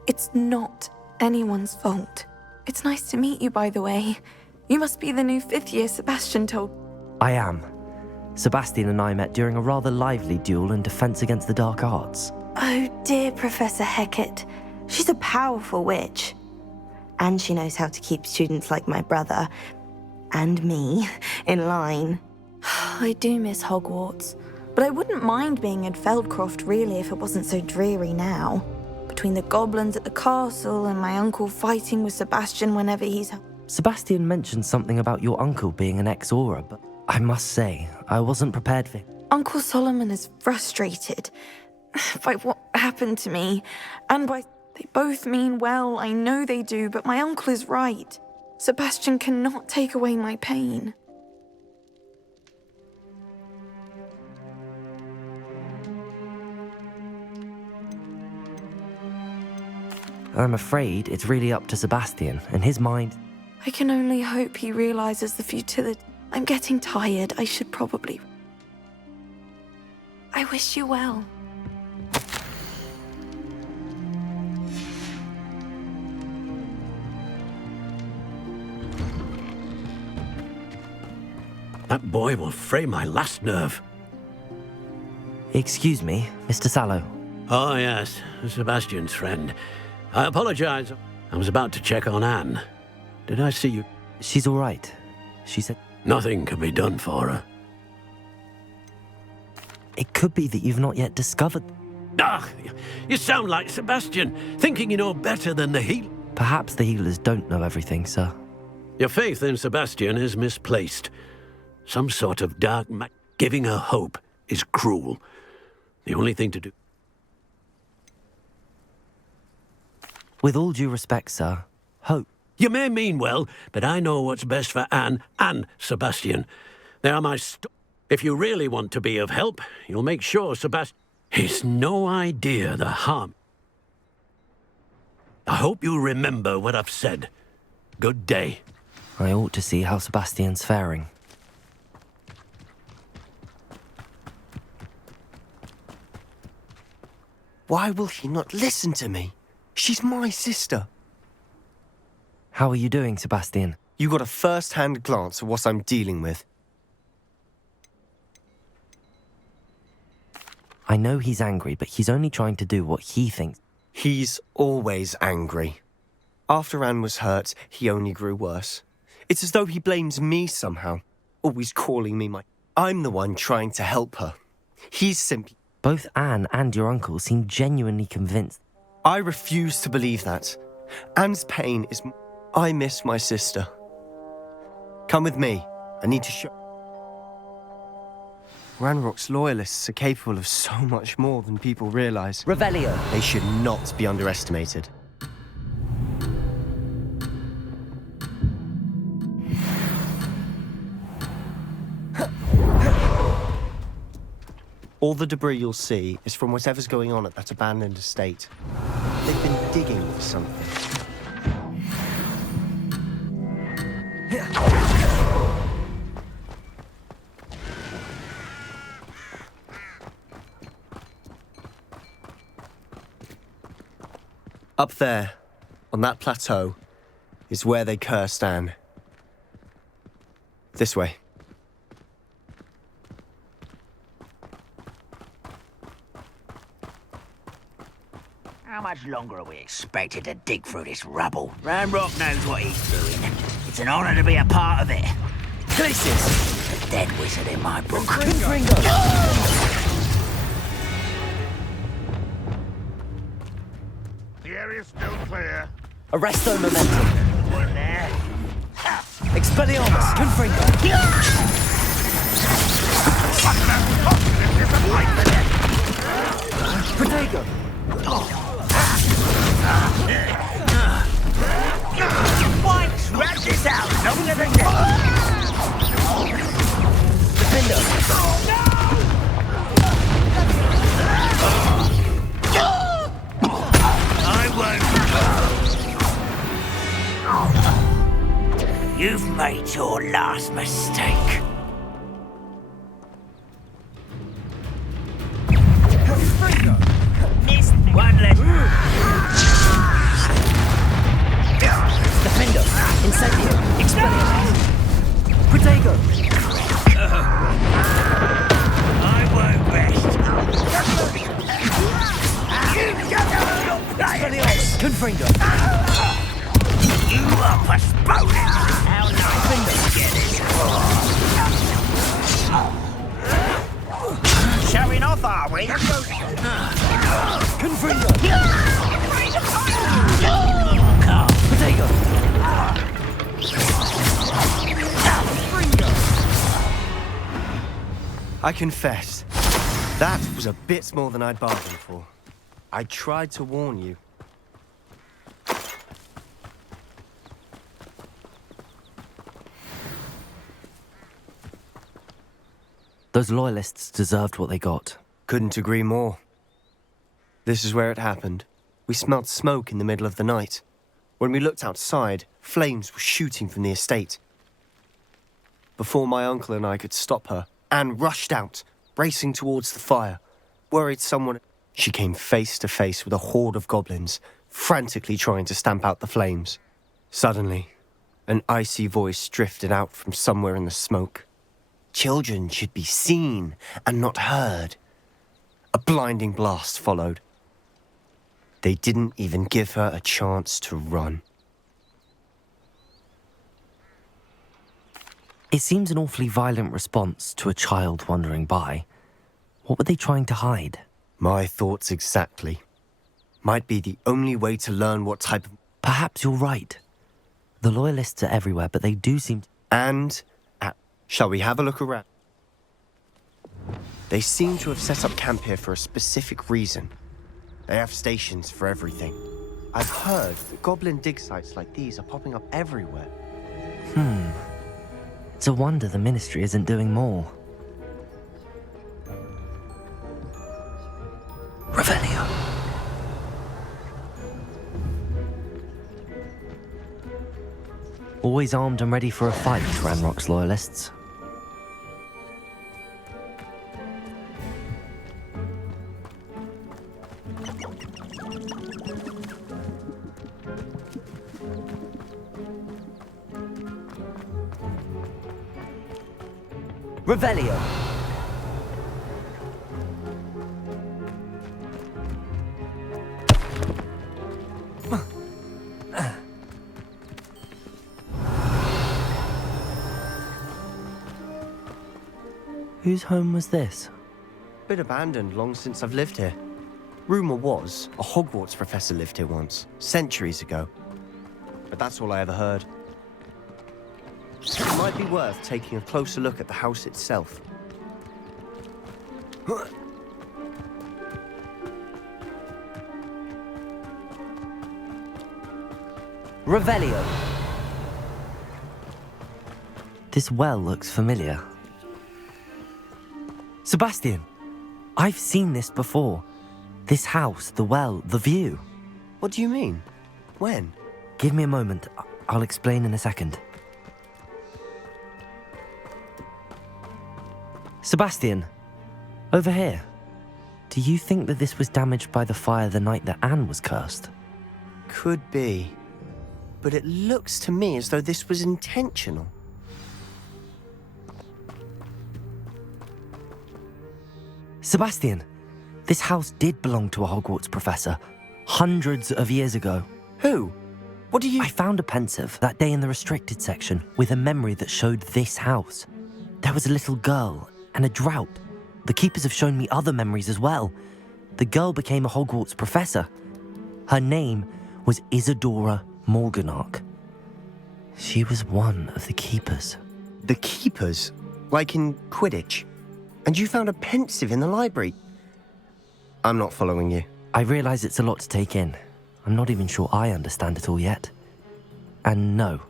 It's not anyone's fault. It's nice to meet you, by the way. You must be the new 5th year Sebastian told. I am. Sebastian and I met during a rather lively duel in defense against the dark arts. Oh dear, Professor Hecat. She's a powerful witch. And she knows how to keep students like my brother, and me, in line. I do miss Hogwarts, but I wouldn't mind being in Feldcroft really if it wasn't so dreary now. Between the goblins at the castle and my uncle fighting with Sebastian whenever he's... Sebastian mentioned something about your uncle being an ex-Auror, but I must say, I wasn't prepared for... Uncle Solomon is frustrated by what happened to me, and by... They both mean well, I know they do, but my uncle is right. Sebastian cannot take away my pain. I'm afraid it's really up to Sebastian, and his mind... I can only hope he realizes the futility. I'm getting tired, I should probably... I wish you well. That boy will fray my last nerve. Excuse me, Mr. Sallow. Oh, yes, Sebastian's friend. I apologize. I was about to check on Anne. Did I see you? She's all right. She said... Nothing can be done for her. It could be that you've not yet discovered... Ah, you sound like Sebastian, thinking you know better than the healer. Perhaps the healers don't know everything, sir. Your faith in Sebastian is misplaced. Some sort of dark giving her hope is cruel. The only thing to do... With all due respect, sir, hope... You may mean well, but I know what's best for Anne and Sebastian. They are my If you really want to be of help, you'll make sure Sebastian... He's no idea the harm. I hope you remember what I've said. Good day. I ought to see how Sebastian's faring. Why will he not listen to me? She's my sister. How are you doing, Sebastian? You got a first-hand glance at what I'm dealing with. I know he's angry, but he's only trying to do what he thinks. He's always angry. After Anne was hurt, he only grew worse. It's as though he blames me somehow, always calling me my... I'm the one trying to help her. He's simply... Both Anne and your uncle seem genuinely convinced. I refuse to believe that. Anne's pain is... I miss my sister. Come with me. I need to show... Ranrock's loyalists are capable of so much more than people realize. Revelio. They should not be underestimated. All the debris you'll see is from whatever's going on at that abandoned estate. They've been digging for something. Up there, on that plateau, is where they cursed Anne. This way. How much longer are we expected to dig through this rubble? Ranrock knows what he's doing. It's an honor to be a part of it. This a dead wizard in my book. The area's still clear. Arresto momentum. One there. Expelliarmus! Confringo! Protego! Once, wrap this out longer than that. Defender! You've made your last mistake. Missed one less. Defender! Incendio! Expelliarmus! Protego! I won't rest. Expelliarmus! Confringo! You are postponing. How nice to get it. Showing off, are we? Confringo! Protego! I confess, that was a bit more than I'd bargained for. I tried to warn you. Those loyalists deserved what they got. Couldn't agree more. This is where it happened. We smelled smoke in the middle of the night. When we looked outside, flames were shooting from the estate. Before my uncle and I could stop her, Anne rushed out, racing towards the fire, worried someone... She came face to face with a horde of goblins, frantically trying to stamp out the flames. Suddenly, an icy voice drifted out from somewhere in the smoke. Children should be seen and not heard. A blinding blast followed. They didn't even give her a chance to run. It seems an awfully violent response to a child wandering by. What were they trying to hide? My thoughts exactly. Might be the only way to learn what type of... Perhaps you're right. The loyalists are everywhere, but they do seem... And... Shall we have a look around? They seem to have set up camp here for a specific reason. They have stations for everything. I've heard that goblin dig sites like these are popping up everywhere. It's a wonder the Ministry isn't doing more. Revelio. Always armed and ready for a fight, Ranrock's loyalists. Revelio. Whose home was this? Bit abandoned long since I've lived here. Rumour was a Hogwarts professor lived here once, centuries ago. But that's all I ever heard. It might be worth taking a closer look at the house itself. Revelio. This well looks familiar. Sebastian, I've seen this before. This house, the well, the view. What do you mean? When? Give me a moment. I'll explain in a second. Sebastian, over here. Do you think that this was damaged by the fire the night that Anne was cursed? Could be. But it looks to me as though this was intentional. Sebastian, this house did belong to a Hogwarts professor, hundreds of years ago. Who? What do you... I found a pensive that day in the restricted section with a memory that showed this house. There was a little girl and a drought. The keepers have shown me other memories as well. The girl became a Hogwarts professor. Her name was Isadora Morganach. She was one of the keepers. The keepers? Like in Quidditch? And you found a pensive in the library? I'm not following you. I realise it's a lot to take in. I'm not even sure I understand it all yet. And no,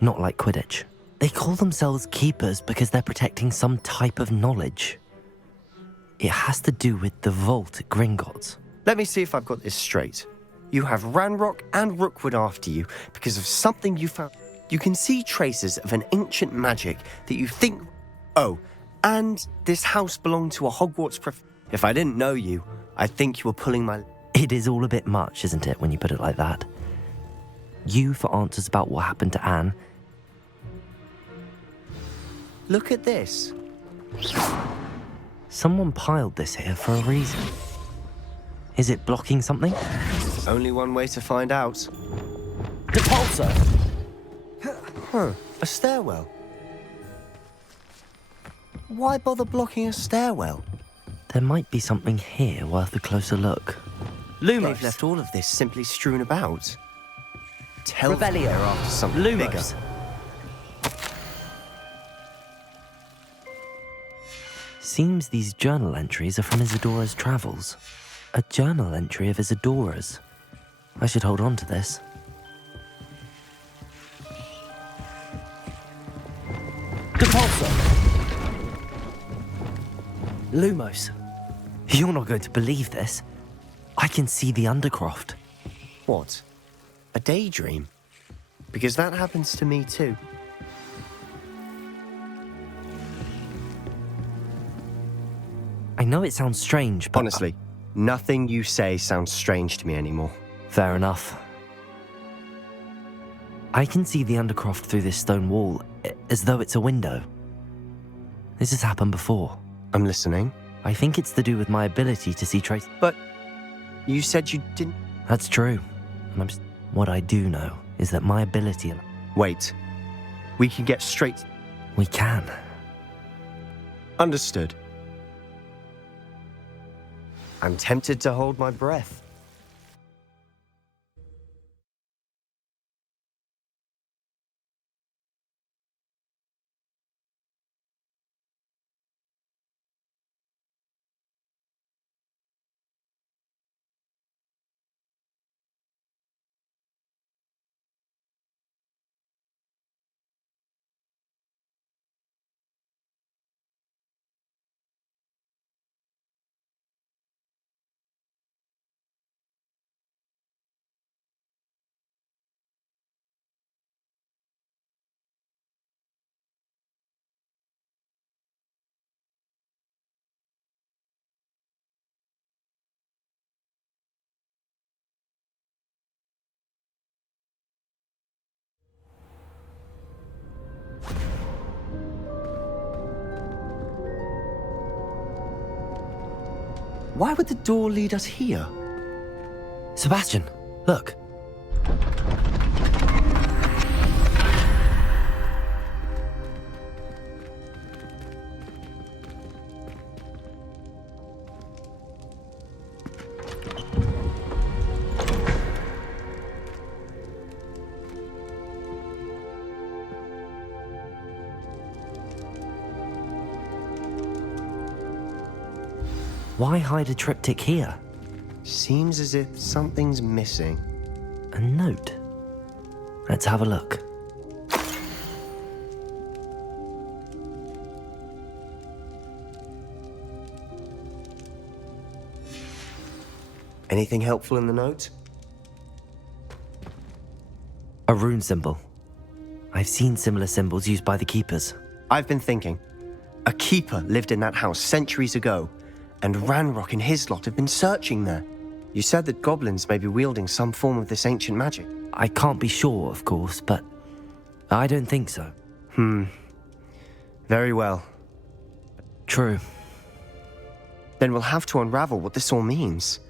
not like Quidditch. They call themselves keepers because they're protecting some type of knowledge. It has to do with the vault at Gringotts. Let me see if I've got this straight. You have Ranrock and Rookwood after you because of something you found. You can see traces of an ancient magic that you think... Oh, and this house belonged to a Hogwarts If I didn't know you, I'd think you were pulling my... It is all a bit much, isn't it, when you put it like that? You for answers about what happened to Anne. Look at this. Someone piled this here for a reason. Is it blocking something? Only one way to find out. Repulsor! Huh, a stairwell. Why bother blocking a stairwell? There might be something here worth a closer look. Lumos. They've left all of this simply strewn about. Tell them they're after something bigger. Seems these journal entries are from Isadora's travels. A journal entry of Isadora's. I should hold on to this. Repulsor! Lumos. You're not going to believe this. I can see the Undercroft. What? A daydream? Because that happens to me too. I know it sounds strange, but... Honestly, nothing you say sounds strange to me anymore. Fair enough. I can see the Undercroft through this stone wall, as though it's a window. This has happened before. I'm listening. I think it's to do with my ability to see traces. But you said you didn't... That's true. And what I do know is that my ability... Wait. We can get straight... We can. Understood. I'm tempted to hold my breath. Why would the door lead us here? Sebastian, look. Why hide a triptych here? Seems as if something's missing. A note. Let's have a look. Anything helpful in the note? A rune symbol. I've seen similar symbols used by the keepers. I've been thinking. A keeper lived in that house centuries ago, and Ranrock and his lot have been searching there. You said that goblins may be wielding some form of this ancient magic. I can't be sure, of course, but I don't think so. Very well. True. Then we'll have to unravel what this all means.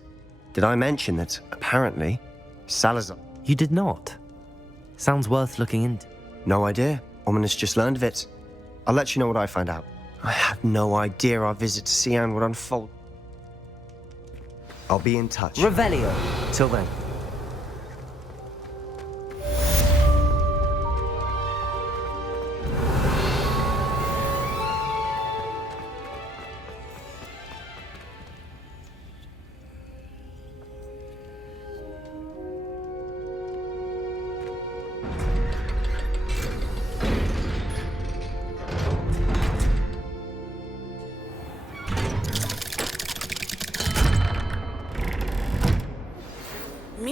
Did I mention that, apparently, Salazar... You did not. Sounds worth looking into. No idea. Ominous just learned of it. I'll let you know what I find out. I had no idea our visit to Sian would unfold. I'll be in touch. Revelio. Till then.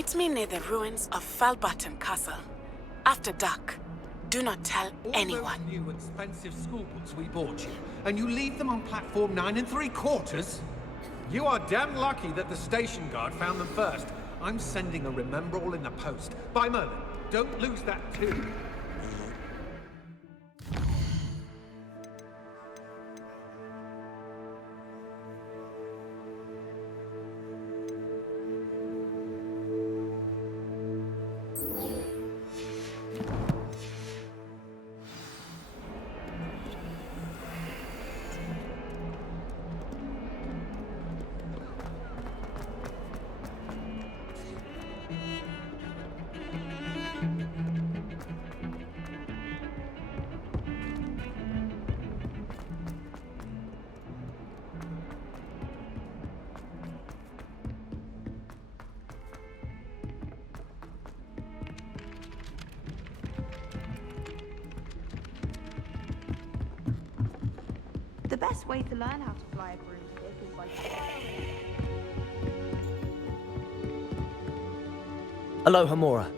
Meet me near the ruins of Falbutton Castle. After dark. Do not tell anyone. All those new expensive school books we bought you, and you leave them on platform 9 3/4? You are damn lucky that the station guard found them first. I'm sending a remember-all in the post. By Merlin, don't lose that too. The best way to learn how to fly a broomstick is by following. Aloha Mora.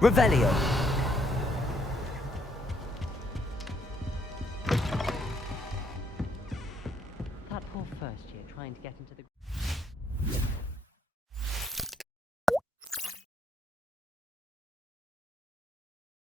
Revelio. That poor first year trying to get into the...